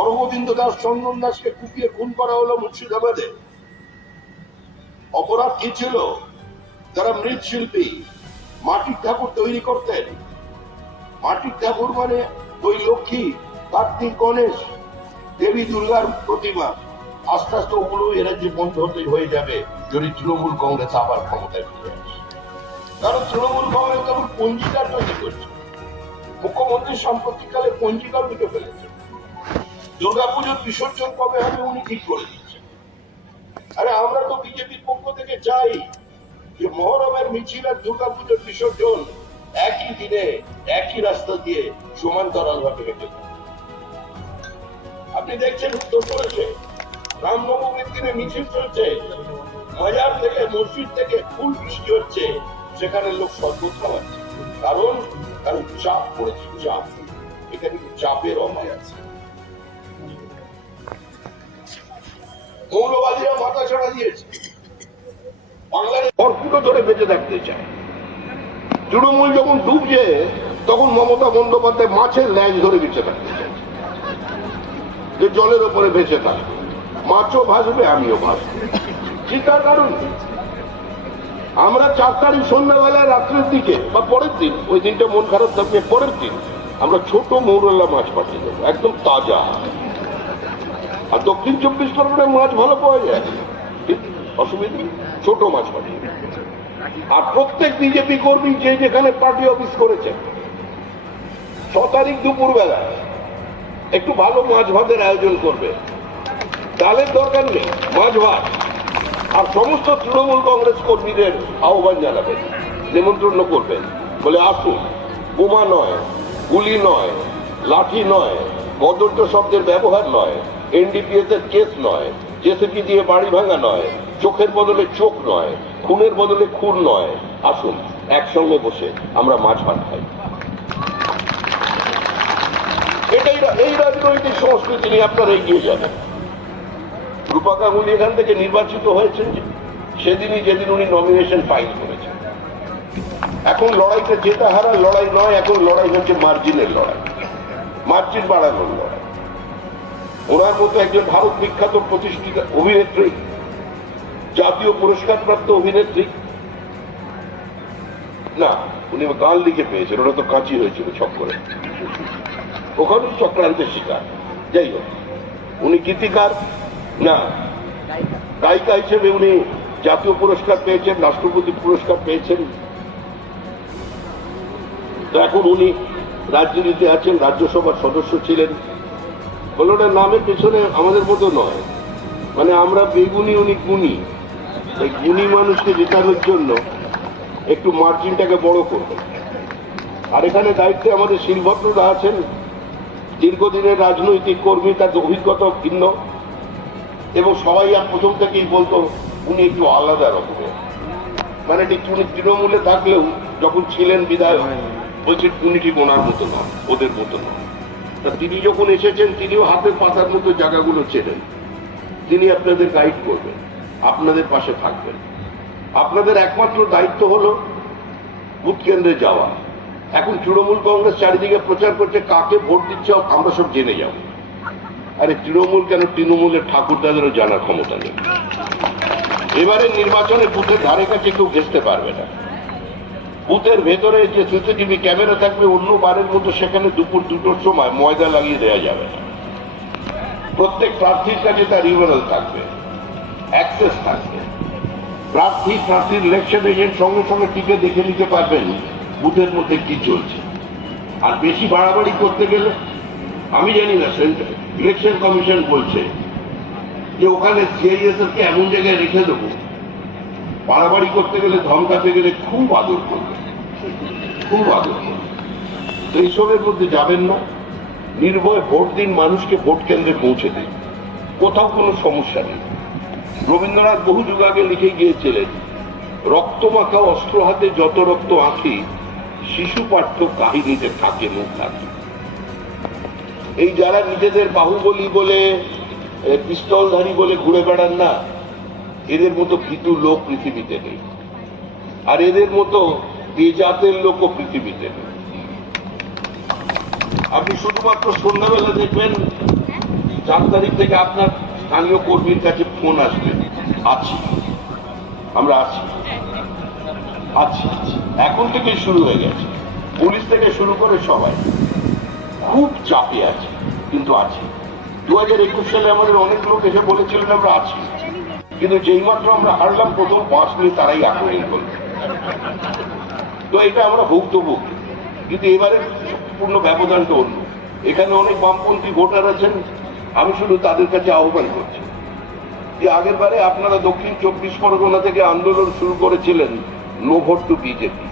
অরবিন্দ দাস, চন্দন দাসকে কুপিয়ে খুন করা হলো মুর্শিদাবাদে। অপরাধ কি ছিল? তারা মৃৎশিল্পী, মাটির ঠাকুর তৈরি করতেন। মাটির ঠাকুর মানে ওই লক্ষ্মী, কার্তিক, গণেশ, দেবী দুর্গার প্রতিমা। আস্তে আস্তে ওগুলো এ রাজ্যে বন্ধ হতে হয়ে যাবে যদি তৃণমূল কংগ্রেস আবার ক্ষমতায় ফিরে আসে। কারণ তৃণমূল কংগ্রেস তখন পঞ্জিকা তৈরি করছে। মুখ্যমন্ত্রী সাম্প্রতিককালে পঞ্জিকাও লিখে ফেলেছে। দুর্গাপুজোর বিসর্জন কবে হবে উনি ঠিক করে দিচ্ছেন। আরে আমরা তো বিজেপির পক্ষ থেকে চাই যে মহরমের মিছিল আর দুর্গাপুজোর বিসর্জন একই দিনে একই রাস্তা দিয়ে সমান্তরাল ভাবে হেঁটে যাবে। আপনি দেখছেন উত্তর প্রদেশে রামনবমীর দিনে মিছিল চলছে, মাজার থেকে মসজিদ থেকে ফুল বৃষ্টি হচ্ছে, সেখানে লোক শরবত খাওয়াচ্ছে। কারণ চাপ পড়েছে, চাপ। এখানে চাপের অভাব আছে। মৌলবাদীরা মাথা ছাড়া দিয়েছে, বাংলার অর্কুটো ধরে বেঁচে থাকতে চায়। তৃণমূল যখন ডুবছে তখন মমতা বন্দ্যোপাধ্যায় মাছের ল্যাজ ধরে বেঁচে থাকতে চায়, যে জলের ওপরে বেঁচে থাকবে, মাছও ভাসবে আমিও ভাসবো। চিন্তার কারণ আমরা 4 তারিখ সন্ধ্যাবেলা রাত্রের দিকে বা পরের দিন, ওই দিনটা মন খারাপ থাকবে, পরের দিন আমরা ছোট মৌরলা মাছ পাঠিয়ে দেবো, একদম তাজা। আর দক্ষিণ 24 পরগনায় মাছ ভালো পাওয়া যায়, অসুবিধা নেই, ছোট মাছ পাঠিয়ে। আর প্রত্যেক বিজেপি কর্মী যে যেখানে পার্টি অফিস করেছে 6 তারিখ দুপুর বেলা একটু ভালো মাছ ভাতের আয়োজন করবে। ডালের দরকার নেই, মাছ ভাত। আর সমস্ত তৃণমূল কংগ্রেস কর্মীদের আহ্বান জানাবেন, নিমন্ত্রণ করবেন, বলে আসুন, বোমা নয়, গুলি নয়, লাঠি নয়, কদর্য শব্দের ব্যবহার নয়, এনডিপিএস এর কেস নয়, জেসিপি দিয়ে বাড়ি ভাঙা নয়, চোখের বদলে চোখ নয়, খুনের বদলে খুন নয়। আসুন একসঙ্গে বসে আমরা মাছ ভাত খাই। এটাই এই রাজনৈতিক সংস্কৃতি নিয়ে আপনারা এগিয়ে যাবেন। রূপা গাঙ্গুলি এখান থেকে নির্বাচিত হয়েছেন সেদিনই, যেদিন উনি নমিনেশন ফাইল করেছেন। এখন লড়াইটা জেতা হারার লড়াই নয়, এখন লড়াই হচ্ছে মার্জিনের লড়াই, মার্জিন বাড়ানোর লড়াই। ওনার মতো একজন ভারত বিখ্যাত প্রতিষ্ঠিত অভিনেত্রী, জাতীয় পুরস্কার প্রাপ্ত অভিনেত্রী, না উনি গান লিখে পেয়েছেন, ওরা তো কাঁচি হয়েছিল চক্করে, ওখানে চক্রান্তের শিকার। যাই হোক, উনি গীতিকার না, গায়িকা হিসেবে উনি জাতীয় পুরস্কার পেয়েছেন, রাষ্ট্রপতি পুরস্কার পেয়েছেন। তো এখন উনি রাজনীতিতে আছেন, রাজ্যসভার সদস্য ছিলেন। বলে ওনার নামের পেছনে আমাদের মতো নয়, মানে আমরা বেগুনি, উনি গুণী। এই গুণী মানুষকে জেতানোর জন্য একটু মার্জিনটাকে বড় করবে। আর এখানে দায়িত্বে আমাদের শিলভদ্ররা আছেন, দীর্ঘদিনের রাজনৈতিক কর্মী, তার অভিজ্ঞতা ভিন্ন, এবং সবাই আর প্রথম থেকেই বলতো উনি একটু আলাদা রকমের। মানে উনি তৃণমূলে থাকলেও যখন ছিলেন বিধায়ক বলছেন উনি ঠিক ওনার মতো না, ওদের মতো না। তা তিনি যখন এসেছেন তিনিও হাতের পাতার মতো জায়গাগুলো চেনেন। তিনি আপনাদের গাইড করবেন, আপনাদের পাশে থাকবেন। আপনাদের একমাত্র দায়িত্ব হলো বুথ কেন্দ্রে যাওয়া। এখন তৃণমূল কংগ্রেস চারিদিকে প্রচার করছে, কাকে ভোট দিচ্ছে আমরা সব জেনে যাব। আরে তৃণমূল কেন, তৃণমূলের ঠাকুরদাদেরও জানার ক্ষমতা নেই। এবারে নির্বাচনে বুথের ধারে কাছে কেউ ঘেঁষতে পারবে না। বুথের ভেতরে যে সিসিটিভি ক্যামেরা থাকবে, অন্য বারের মতো সেখানে দুপুর 2টোর সময় ময়দা লাগিয়ে দেওয়া যাবে না। প্রত্যেক প্রার্থীর কাছে তার ইমেল থাকবে, অ্যাক্সেস থাকবে। প্রার্থীর ইলেকশন এজেন্ট সঙ্গে সঙ্গে টিকে দেখে নিতে পারবেন বুথের মধ্যে কি চলছে। আর বেশি বাড়াবাড়ি করতে গেলে, আমি জানি না, ইলেকশন কমিশন বলছে যে ওখানে সিআইএসএফ কে এমন জায়গায় রেখে দেবো, বাড়াবাড়ি করতে গেলে ধমকাতে গেলে খুব আদর করবে, খুব আদর করবে। তো এইসবের মধ্যে যাবেন না, নির্ভয় ভোট দিন, মানুষকে ভোট কেন্দ্রে পৌঁছে দিন, কোথাও কোনো সমস্যা নেই। রবীন্দ্রনাথ বহু যুগ আগে লিখে গিয়েছিলেন, রক্ত মাখা অস্ত্র হাতে যত রক্ত আঁকি, শিশু পাঠ্য কাহিনীতে থাকে মুখ থাকে। এই যারা নিজেদের বাহুবলী বলে, পিস্তলধারী বলে ঘুরে বেড়ান না, এদের মতো ভীতু লোক পৃথিবীতে নেই, আর এদের মতো বেজাতের লোকও পৃথিবীতে নেই। আপনি শুধুমাত্র সন্ধ্যাবেলা দেখবেন 4 তারিখ থেকে আপনার স্থানীয় কর্মীর কাছে ফোন আসবে, আছি, আমরা আছি, আছি, এখন থেকে শুরু হয়ে গেছে, পুলিশ থেকে শুরু করে সবাই খুব চাপে আছে, কিন্তু আছে। 2021 সালে আমাদের অনেক লোক এসে বলেছিলেন আমরা আছি, কিন্তু যেই মাত্র আমরা হারলাম প্রথম 5 মিনিট তারাই আক্রমণ করলো। তো এটা আমরা ভুক্তভোগী, কিন্তু এবারে পূর্ণ ব্যবধানটা অন্য। এখানে অনেক বামপন্থী ভোটার আছেন, আমি শুধু তাদের কাছে আহ্বান করছি যে আগের বারে আপনারা দক্ষিণ 24 পরগনা থেকে আন্দোলন শুরু করেছিলেন নো ভোট টু বিজেপি।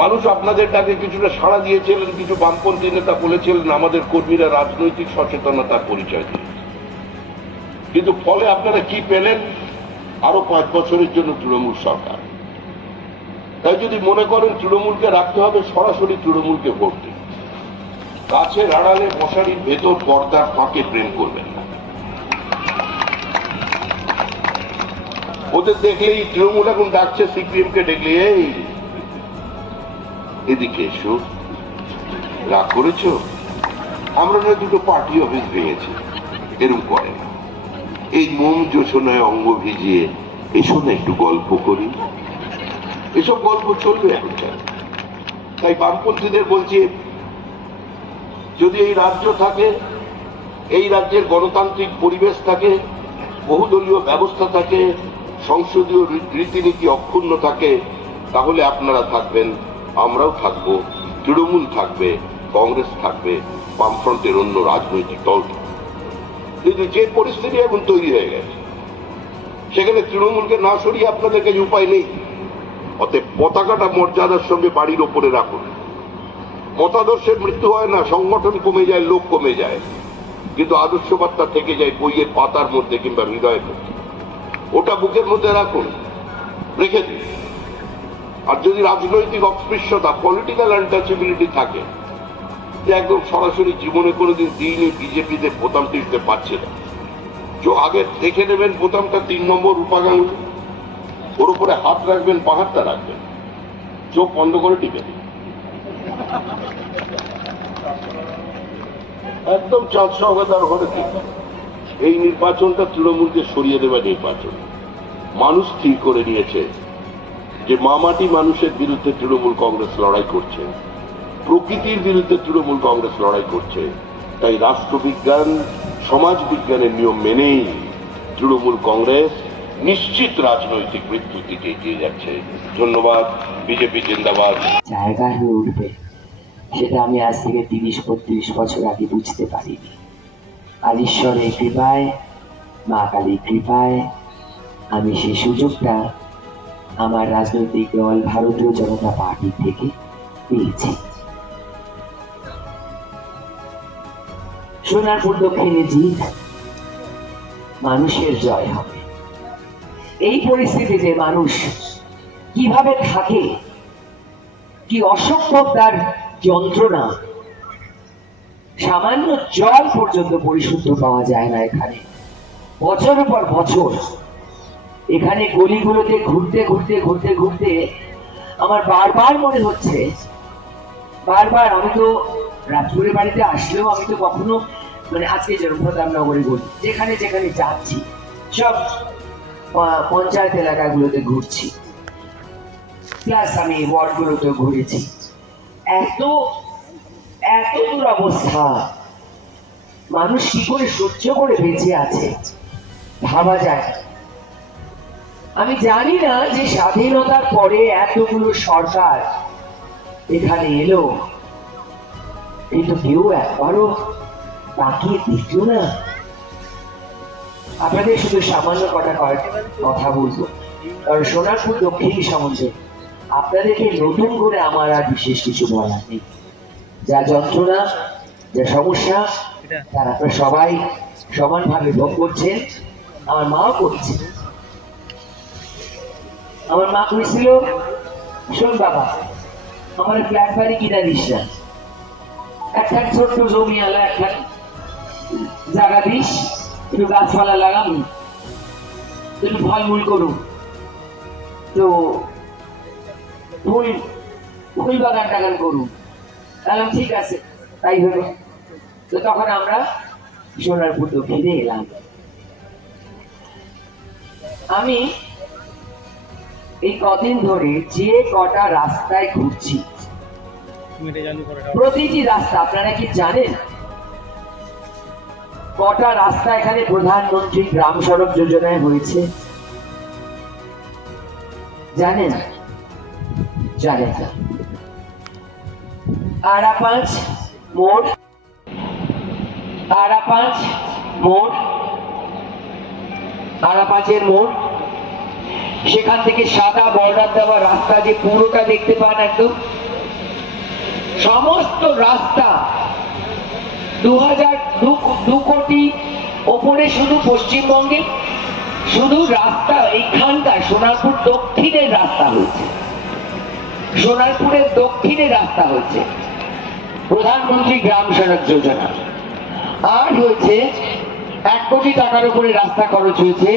মানুষ আপনাদের ডাকে কিছুটা সাড়া দিয়েছিলেন, কিছু বামপন্থী নেতা বলেছিলেন আমাদের কর্মীরা রাজনৈতিক সচেতনতার পরিচয় দিয়ে, কিন্তু ফলে আপনারা কি পেলেন? আরো 5 বছরের জন্য তৃণমূল সরকার। তাই যদি মনে করেন তৃণমূলকে রাখতে হবে, সরাসরি তৃণমূলকে ভোট দিন। গাছের আড়ালে মশারির ভেতর পর্দার ফাঁকে প্রেম করবেন না। ওদের দেখলেই তৃণমূল এখন ডাকছে, সিপিএম কে দেখলে এই এদিকে এসো, রাগ করেছ, আমরা না দুটো পার্টি অফিস ভেঙেছি, এরকম করে না। এই মোম যোচনায় অঙ্গ ভিজিয়ে এসো না একটু গল্প করি, এসব গল্প চলবে এখন। তাই বামপন্থীদের বলছি, যদি এই রাজ্য থাকে, এই রাজ্যের গণতান্ত্রিক পরিবেশ থাকে, বহুদলীয় ব্যবস্থা থাকে, সংসদীয় রীতিনীতি অক্ষুণ্ণ থাকে, তাহলে আপনারা থাকবেন, আমরাও থাকবো, তৃণমূল থাকবে, কংগ্রেস থাকবে, বামফ্রন্টের অন্য রাজনৈতিক দল থাকবে। কিন্তু যে পরিস্থিতি এখন তৈরি হয়ে গেছে, সেখানে তৃণমূলকে না সরিয়ে আপনাদের কাছে উপায় নেই। অতএব পতাকাটা মর্যাদার সঙ্গে বাড়ির ওপরে রাখুন। মতাদর্শের মৃত্যু হয় না, সংগঠন কমে যায়, লোক কমে যায়, কিন্তু আদর্শবার্তা থেকে যায় বইয়ের পাতার মধ্যে কিংবা হৃদয়ের মধ্যে। ওটা বুকের মধ্যে রাখুন, রেখে দিন। আর যদি রাজনৈতিক অস্পৃশ্যতা, পলিটিক্যাল আনটাচেবিলিটি থাকে, যে একদম সরাসরি জীবনে কোনোদিন দিনই বিজেপিতে বোতাম টিপতে পারছে না, আগে দেখে নেবেন বোতামটা 3 নম্বর রূপা গাঙ্গুলি, ওর উপরে হাত রাখবেন, পাহাড়টা রাখবেন, চোখ বন্ধ করে টিপে দিন, একদম চাঁদ সহগাদার ঘরে ঠিক। এই নির্বাচনটা তৃণমূলকে সরিয়ে দেওয়া নির্বাচন। মানুষ স্থির করে নিয়েছে যে মামাটি মানুষের বিরুদ্ধে তৃণমূল কংগ্রেস লড়াই করছে, প্রকৃতির বিরুদ্ধে তৃণমূল কংগ্রেস লড়াই করছে। তাই রাষ্ট্রবিজ্ঞান, সমাজ বিজ্ঞানের নিয়ম মেনেই তৃণমূল কংগ্রেস নিশ্চিত রাজনৈতিক মৃত্যুর দিকে এগিয়ে যাচ্ছে। ধন্যবাদ। বিজেপি জিন্দাবাদ। জায়গা হয়ে উঠবে সেটা আমি আজ থেকে 30-32 বছর আগে বুঝতে পারিনি। আর ঈশ্বরের কৃপায়, মা কালীর কৃপায় আমি সেই সুযোগটা আমার রাজনৈতিক দল ভারতীয় জনতা পার্টি থেকে পেয়েছি। সোনারপুর দক্ষিণে জিত, মানুষের জয় হবে। এই পরিস্থিতিতে মানুষ কিভাবে থাকে, কি অসম্ভব তার যন্ত্রণা, সামান্য জল পর্যন্ত পরিশুদ্ধ পাওয়া যায় না এখানে। বছরের পর বছর এখানে গলিগুলোতে ঘুরতে ঘুরতে ঘুরতে ঘুরতে আমার বারবার মনে হচ্ছে, বারবার আমি তো রাজপুরের বাড়িতে আসলেও আমি তো কখনো আজকে প্রতাপনগরে গলি যেখানে যেখানে যাচ্ছি, সব পঞ্চায়েত এলাকাগুলোতে ঘুরছি, প্লাস আমি ওয়ার্ডগুলোতে ঘুরেছি। এত এত দুরবস্থা, মানুষ কি করে সহ্য করে বেঁচে আছে ভাবা যায়। আমি জানি না যে স্বাধীনতার পরে এতগুলো সরকার এখানে এলো, কিন্তু কেউ একবারও তাকিয়ে দেখলো না আপনাদের শুধু সামান্য কথা বলবো, কারণ সোনারপুর দক্ষিণ সম্বন্ধে আপনাদেরকে নতুন করে আমার আর বিশেষ কিছু বলার নেই। যা যন্ত্রণা, যা সমস্যা, তার আপনারা সবাই সমানভাবে ভোগ করছেন, আমার মাও করছে। আমার মা করেছিল, শোন বাবা, আমার ফ্ল্যাট বাড়ি কিনা দিস না, একটা ছোট্ট জমি আলা একটা জায়গা দিস, একটু গাছপালা লাগাবো, একটু ফলমূল করুন, তো ফুল বাগান টাগান করুন। বললাম ঠিক আছে, তাই হলো। তো তখন আমরা সোনারপুর দক্ষিণে এলাম। আমি এই কদিন ধরে যে কটা রাস্তায় ঘুরছি, প্রতিটি রাস্তা আপনারা কি জানেন কটা রাস্তা এখানে প্রধানমন্ত্রী গ্রাম সড়ক যোজনায় হয়েছে? জানেন? জানেন না। আড়াপাঁচ মোড়, আড়াপাঁচের মোড়, সেখান থেকে সাদা বর্ডার দেওয়া রাস্তা যে পুরোটা দেখতে পান, একদম সমস্ত রাস্তা 2 কোটি ওপরে শুধু পশ্চিমবঙ্গে, শুধু রাস্তা এইখানকার সোনারপুর দক্ষিণের রাস্তা হয়েছে, সোনারপুরের দক্ষিণের রাস্তা হচ্ছে প্রধানমন্ত্রী গ্রাম সড়ক যোজনা। আর হয়েছে 1 কোটি টাকার উপরে রাস্তা খরচ হয়েছে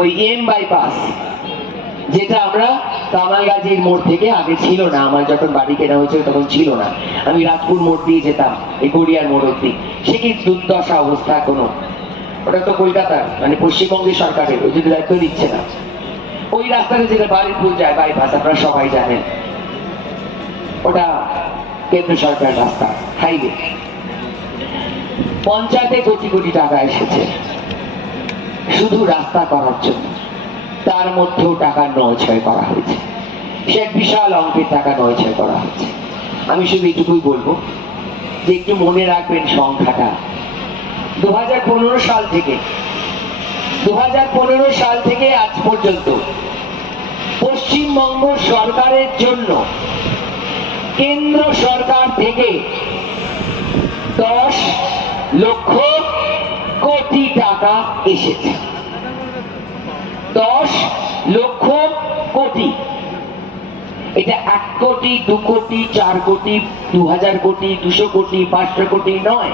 ওই এম বাইপাস, যেটা আমরা কামালগাজীর মোড় থেকে, আগে ছিল না, আমার যখন বাড়ি কেনা হয়েছিল তখন ছিল না, আমি রাজপুর মোড় দিয়ে যেতাম এই গড়িয়ার মোড় অব্দি। সে কি দুর্দশা অবস্থা কোনো, ওটা তো কলকাতার মানে পশ্চিমবঙ্গের সরকারের, ওই যদি দায়িত্ব দিচ্ছে না। ওই রাস্তাতে যেটা বাড়িপুর যায় বাইপাস, আপনারা সবাই জানেন, ওটা কেন্দ্র সরকার রাস্তা, হাইওয়ে। পঞ্চায়েতে কোটি কোটি টাকা এসেছে শুধু রাস্তা করার জন্য, তার মধ্যেও টাকা নয় করা হয়েছে, সে বিশাল অঙ্কের টাকা নয় করা হয়েছে। আমি শুধু এইটুকুই বলবো যে একটু মনে রাখবেন সংখ্যাটা। 2015 সাল থেকে আজ পর্যন্ত পশ্চিমবঙ্গ সরকারের জন্য কেন্দ্র সরকার থেকে 10 লক্ষ কোটি টাকা এসেছে। 10 লক্ষ কোটি। এটা 1 কোটি, 2 কোটি, 4 কোটি, 2000 কোটি, 200 কোটি, 500 কোটি নয়।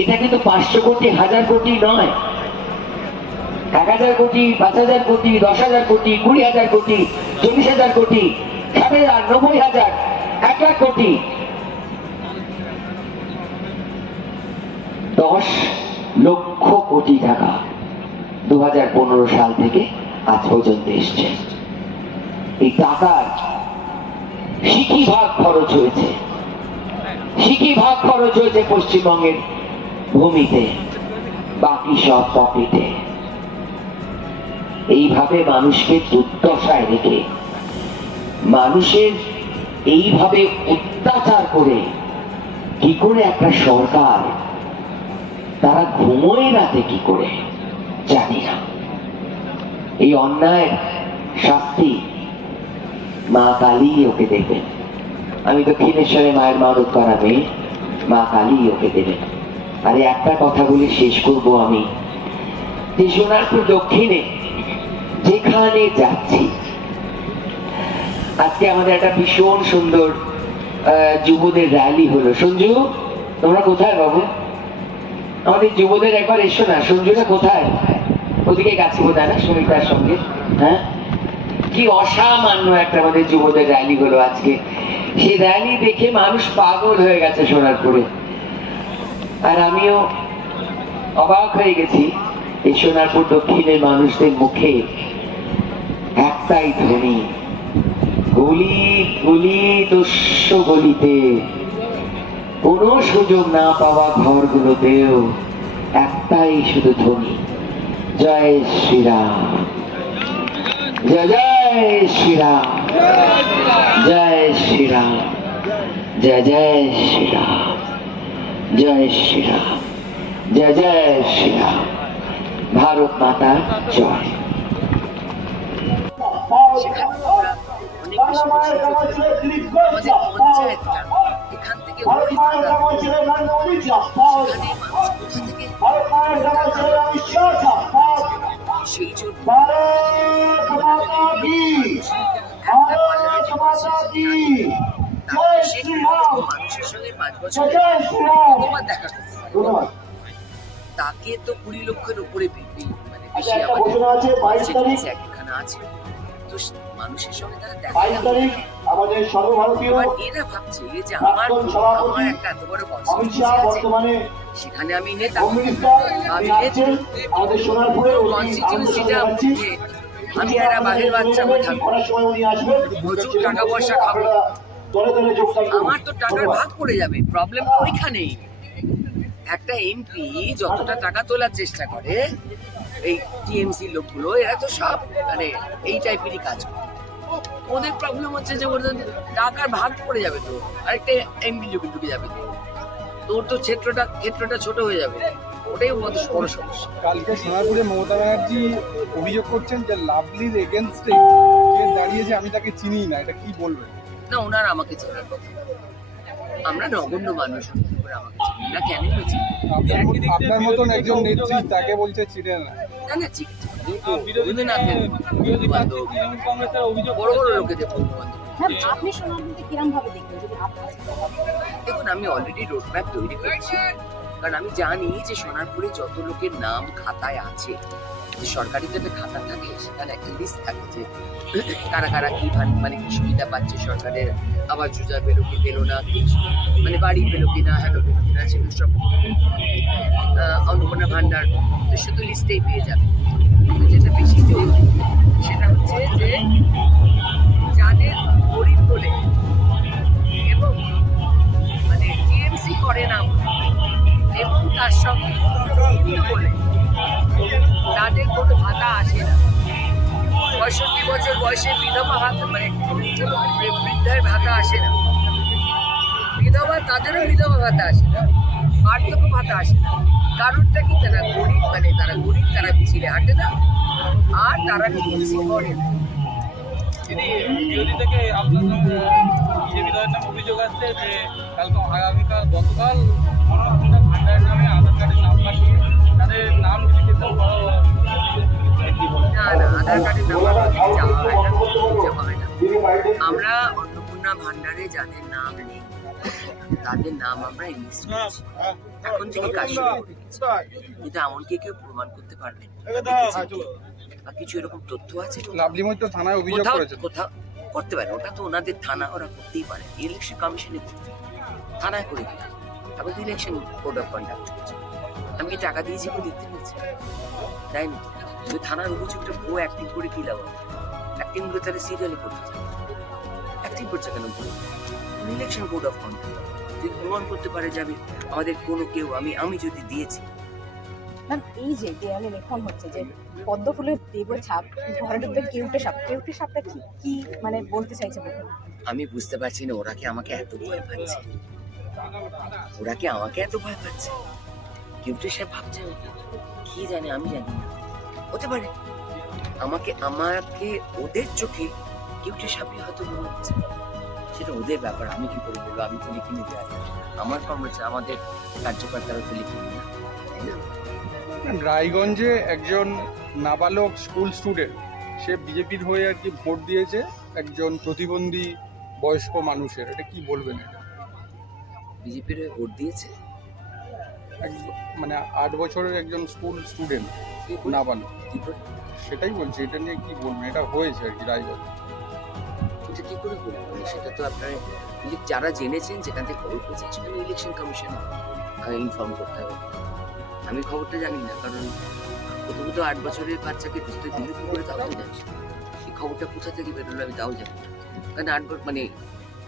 এটা কিন্তু 500 কোটি, 1000 কোটি নয়। 1000 কোটি, 5000 কোটি, 10,000 কোটি, 20,000 কোটি, 40,000 কোটি, 60,000, 90,000, 1 লাখ কোটি। 10 লক্ষ কোটি টাকা 2015 সাল থেকে আজ পর্যন্ত এসছে। এই টাকার সিকি ভাগ খরচ হয়েছে, পশ্চিমবঙ্গের ভূমিতে, বাকি সব পকেটে। এইভাবে মানুষকে দুর্দশায় রেখে, মানুষের এইভাবে অত্যাচার করে কি করে একটা সরকার, তারা ঘুমোয় রাতে কি করে জানি না। এই অন্যায়ের শাস্তি মা কালী ওকে দেবেন। আমি দক্ষিণেশ্বরে মায়ের মানত করা মেয়ে, মা কালী ওকে দেবেন। আরে একটা কথা বলে শেষ করব আমি, যে সোনারপুর দক্ষিণে যেখানে যাচ্ছি, আজকে আমাদের একটা ভীষণ সুন্দর যুবদের র্যালি হলো। সঞ্জু, তোমরা কোথায় বাবু? আমাদের যুবদের একবার এসো না। সঞ্জুরা কোথায়? ওদিকে গেছে বোধহয় না, সমিতার সঙ্গে। হ্যাঁ, কি অসামান্য একটা আমাদের যুবদের র্যালি হলো আজকে। সেই র্যালি দেখে মানুষ পাগল হয়ে গেছে সোনারপুরে। আর আমিও অবাক হয়ে গেছি, এই সোনারপুর দক্ষিণের মানুষদের মুখে একটাই ধ্বনি, গলি গলি দস্যু গলিতে, কোনো সুযোগ না পাওয়া ঘরগুলোতেও একটাই শুধু ধ্বনি, জয় শ্রীরাম, জয় জয় শ্রীরাম, জয় শ্রীরাম, জয় জয় শ্রীরাম। জয় শ্রীরাম, জয় জয় শ্রীরাম, ভারত মাতা জয়। এখান থেকে সেই জন্য মানুষের সঙ্গে 5 বছর কতবার দেখা করতে হয়? তাকে তো 20 লক্ষের উপরে মানে বেশি আমাদের একখানা আছে, তো মানুষের সঙ্গে তারা দেখা আমাদের সর্বভারতীয় এবার এরা ভাবছে যে আমার একটা এত বড় কনস্টিটিউয়েন্সি আছে, সেখানে আমি নেতা, আমি আমাদের সোনারপুরে কনস্টিটিউয়েন্সিটার মধ্যে আমি একটা বাঘের বাচ্চা হয়ে থাকবো, প্রচুর টাকা পয়সা খাবো, আমার তো টাকার ভাগ পড়ে যাবে। প্রবলেম তো ওইখানেই, একটা এমপি যতটা টাকা তোলার চেষ্টা করে, এই টিএমসি লোকগুলো এরা তো সব মানে এই টাইপেরই কাজ করে। ওদের প্রবলেম হচ্ছে যে ওদের টাকার ভাগ পড়ে যাবে, তো আরেকটা এমপি ঢুকে যাবে, তো তোর তো ক্ষেত্রটা ছোট হয়ে যাবে, ওটাই ওদের বড় সমস্যা। কালকে সোনারপুরে মমতা ব্যানার্জি অভিযোগ করছেন যে লাভলির এগেনস্টে দাঁড়িয়েছে, আমি তাকে চিনি না, এটা কি বলবেন? না, ওনার আমাকে চেনার কথা, আমরা নগণ্য মানুষ, আমাকে চিনি না, কেন চিনি? আপনার মতন একজন নেত্রী তাকে বলছে চিনে না? না না, ঠিক রবীন্দ্রনাথের বন্ধু-বান্ধব, বড় বড় লোকেদের বন্ধু-বান্ধব। আপনি সোনারপুরকে কিরম ভাবে দেখবেন যদি আপনার? দেখুন, আমি অলরেডি রোডম্যাপ তৈরি করেছি, কারণ আমি জানি যে সোনারপুরে যত লোকের নাম খাতায় আছে, যে সরকারি যাতে খাতা থাকে সেখানে একটা লিস্ট থাকে যে কারা কারা কি মানে কি সুবিধা পাচ্ছে সরকারের, আবার যোজনা পেলো কি পেলো না, মানে বাড়ি পেলো কিনা, হ্যালো পেলো কিনা, সেগুলো সব অন্নপূর্ণা ভান্ডার, তো শুধু লিস্টেই পেয়ে যাবে। যেটা বেশি জরুরি সেটা হচ্ছে যে যাদের গরিব বলে এবং মানে টিএমসি করে না এবং তার সঙ্গে হিন্দু বলে তাদের কোনো ভাতা আসে না। 65 বছর বয়সে বিধবা ভাতা মানে বৃদ্ধার ভাতা আসে না, বিধবা তাদেরও বিধবা ভাতা আসে না, বার্ধক্য ভাতা আসে না। কারণটা কি? তারা গরিব, মানে তারা গরিব, তারা ছিঁড়ে হাঁটে না, আর তারা টিএমসি করে না। বিরোধী থেকে আপনার বিজেপি দলের নাম অভিযোগ আসছে যে গতকাল অন্নপূর্ণা ভান্ডারের নামে আধার কার্ডের নাম কাটিয়ে তাদের নাম ভেরিফিকেশন করা হয়। না না, আধার কার্ডের নাম্বার যাওয়া হয় না। আমরা অন্নপূর্ণা ভান্ডারে যাদের নাম নেই তাদের নাম আমরা এনলিস্ট করেছি, এখন থেকে কাজ শুরু করে দিয়েছি। কিন্তু এমনকি কেউ প্রমাণ করতে পারবে বা কিছু এরকম তথ্য আছে? লাভলি মৈত্র থানায় অভিযোগ করেছে, কোথাও করতে পারে, ওটা তো ওনাদের থানা, ওরা করতেই পারে। ইলেকশন কমিশনে থানায় করে দিই, এখন তো ইলেকশন কোড অফ কন্ডাক্ট করছে। আমি কি টাকা দিয়েছি কেউ দেখতে পেয়েছি? তাইনি তো। যদি থানার অভিযোগটা ও অ্যাক্টিং করে কি লাভ? অ্যাক্টিং করে তাহলে সিরিয়ালে করতে চায়, অ্যাক্টিং করছে কেন? ইলেকশন কোড অফ কন্ডাক্ট যদি প্রমাণ করতে পারে যাবে আমাদের কোনো কেউ, আমি যদি দিয়েছি। ম্যাম, এই যে দেয়ালে লেখন হচ্ছে যে পদ্ম ফুলের দেব ছাপ ঘরে ঢুকবে কেউটে সাপ, কেউটে সাপটা কি মানে বলতে চাইছে বলুন? আমি বুঝতে পারছি না ওরা কি আমাকে এত ভয় পাচ্ছে, ওরা কি আমাকে এত ভয় পাচ্ছে? কেউটে সাপ ভাবছে কি জানে, আমি জানি না, হতে পারে। আমাকে ওদের চোখে কেউটে সাপই হয়তো মনে হচ্ছে, সেটা ওদের ব্যাপার, আমি কি করে বলবো? আমি তো লিখিনি দেয়, আমার কর্মচারী আমাদের কার্যকর্তারা তো লিখিনি না, তাই না? রায়গঞ্জে একজন নাবালক স্কুল স্টুডেন্ট, সে বিজেপির হয়ে আর কি ভোট দিয়েছে একজন প্রতিবন্ধী বয়স্ক মানুষের, এটা কি বলবেন? বিজেপির হয়ে ভোট দিয়েছে মানে 8 বছরের একজন স্কুল স্টুডেন্ট নাবালক, সেটাই বলছে, এটা নিয়ে কি বলবেন? এটা হয়েছে আর কি রায়গঞ্জ, এটা কি করে বলবো? সেটা তো আপনার যারা জেনেছেন, যেখান থেকে খবর পেয়েছেন, সেখানে ইলেকশন কমিশনে ইনফর্ম করতে হবে। আমি খবরটা জানি না, কারণ প্রথমত 8 বছরের বাচ্চাকে ঢুকতে দিলে কি করে তাও তো জানছি, এই খবরটা কোথা থেকে বেরোলো আমি তাও জানি না। কারণ 8 বছর মানে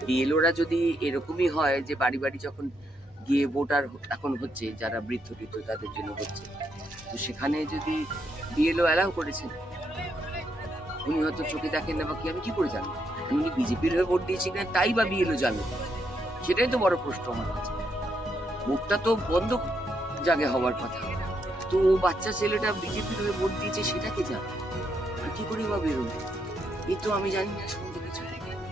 বিএলওরা যদি এরকমই হয় যে বাড়ি বাড়ি যখন গিয়ে ভোটার এখন হচ্ছে, যারা বৃদ্ধ তাদের জন্য হচ্ছে, তো সেখানে যদি বিএলও অ্যালাউ করেছেন, উনি হয়তো চোখে দেখেন না বা কি, আমি কি করে জানবো? উনি বিজেপির হয়ে ভোট দিয়েছিলেন তাই বা বিএলও জানলো, সেটাই তো বড় প্রশ্ন আমার কাছে। ভোটটা তো বন্ধ জায়গায় হওয়ার কথা, তো ও বাচ্চা ছেলেটা বিজেপির হয়ে ভোট দিয়েছে সেটা কে জানে, আর কি করে বা বেরোবে? এই তো আমি জানি না সম্বন্ধে কিছু।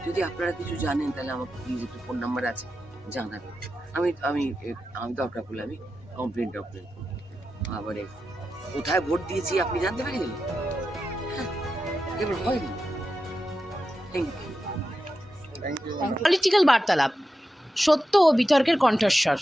যদি আপনারা কিছু জানেন তাহলে আমাকে প্লিজ একটু ফোন নাম্বার আছে জানাবেন। আমি আমি আমি দরকার পড়লে আমি কমপ্লেন করবো। আবারে কোথায় ভোট দিয়েছি আপনি জানতে পেরে গেলেন? হ্যাঁ, এবার হয়নি। Thank you. পলিটিক্যাল বার্তালাপ, সত্য ও বিতর্কের কণ্ঠস্বর।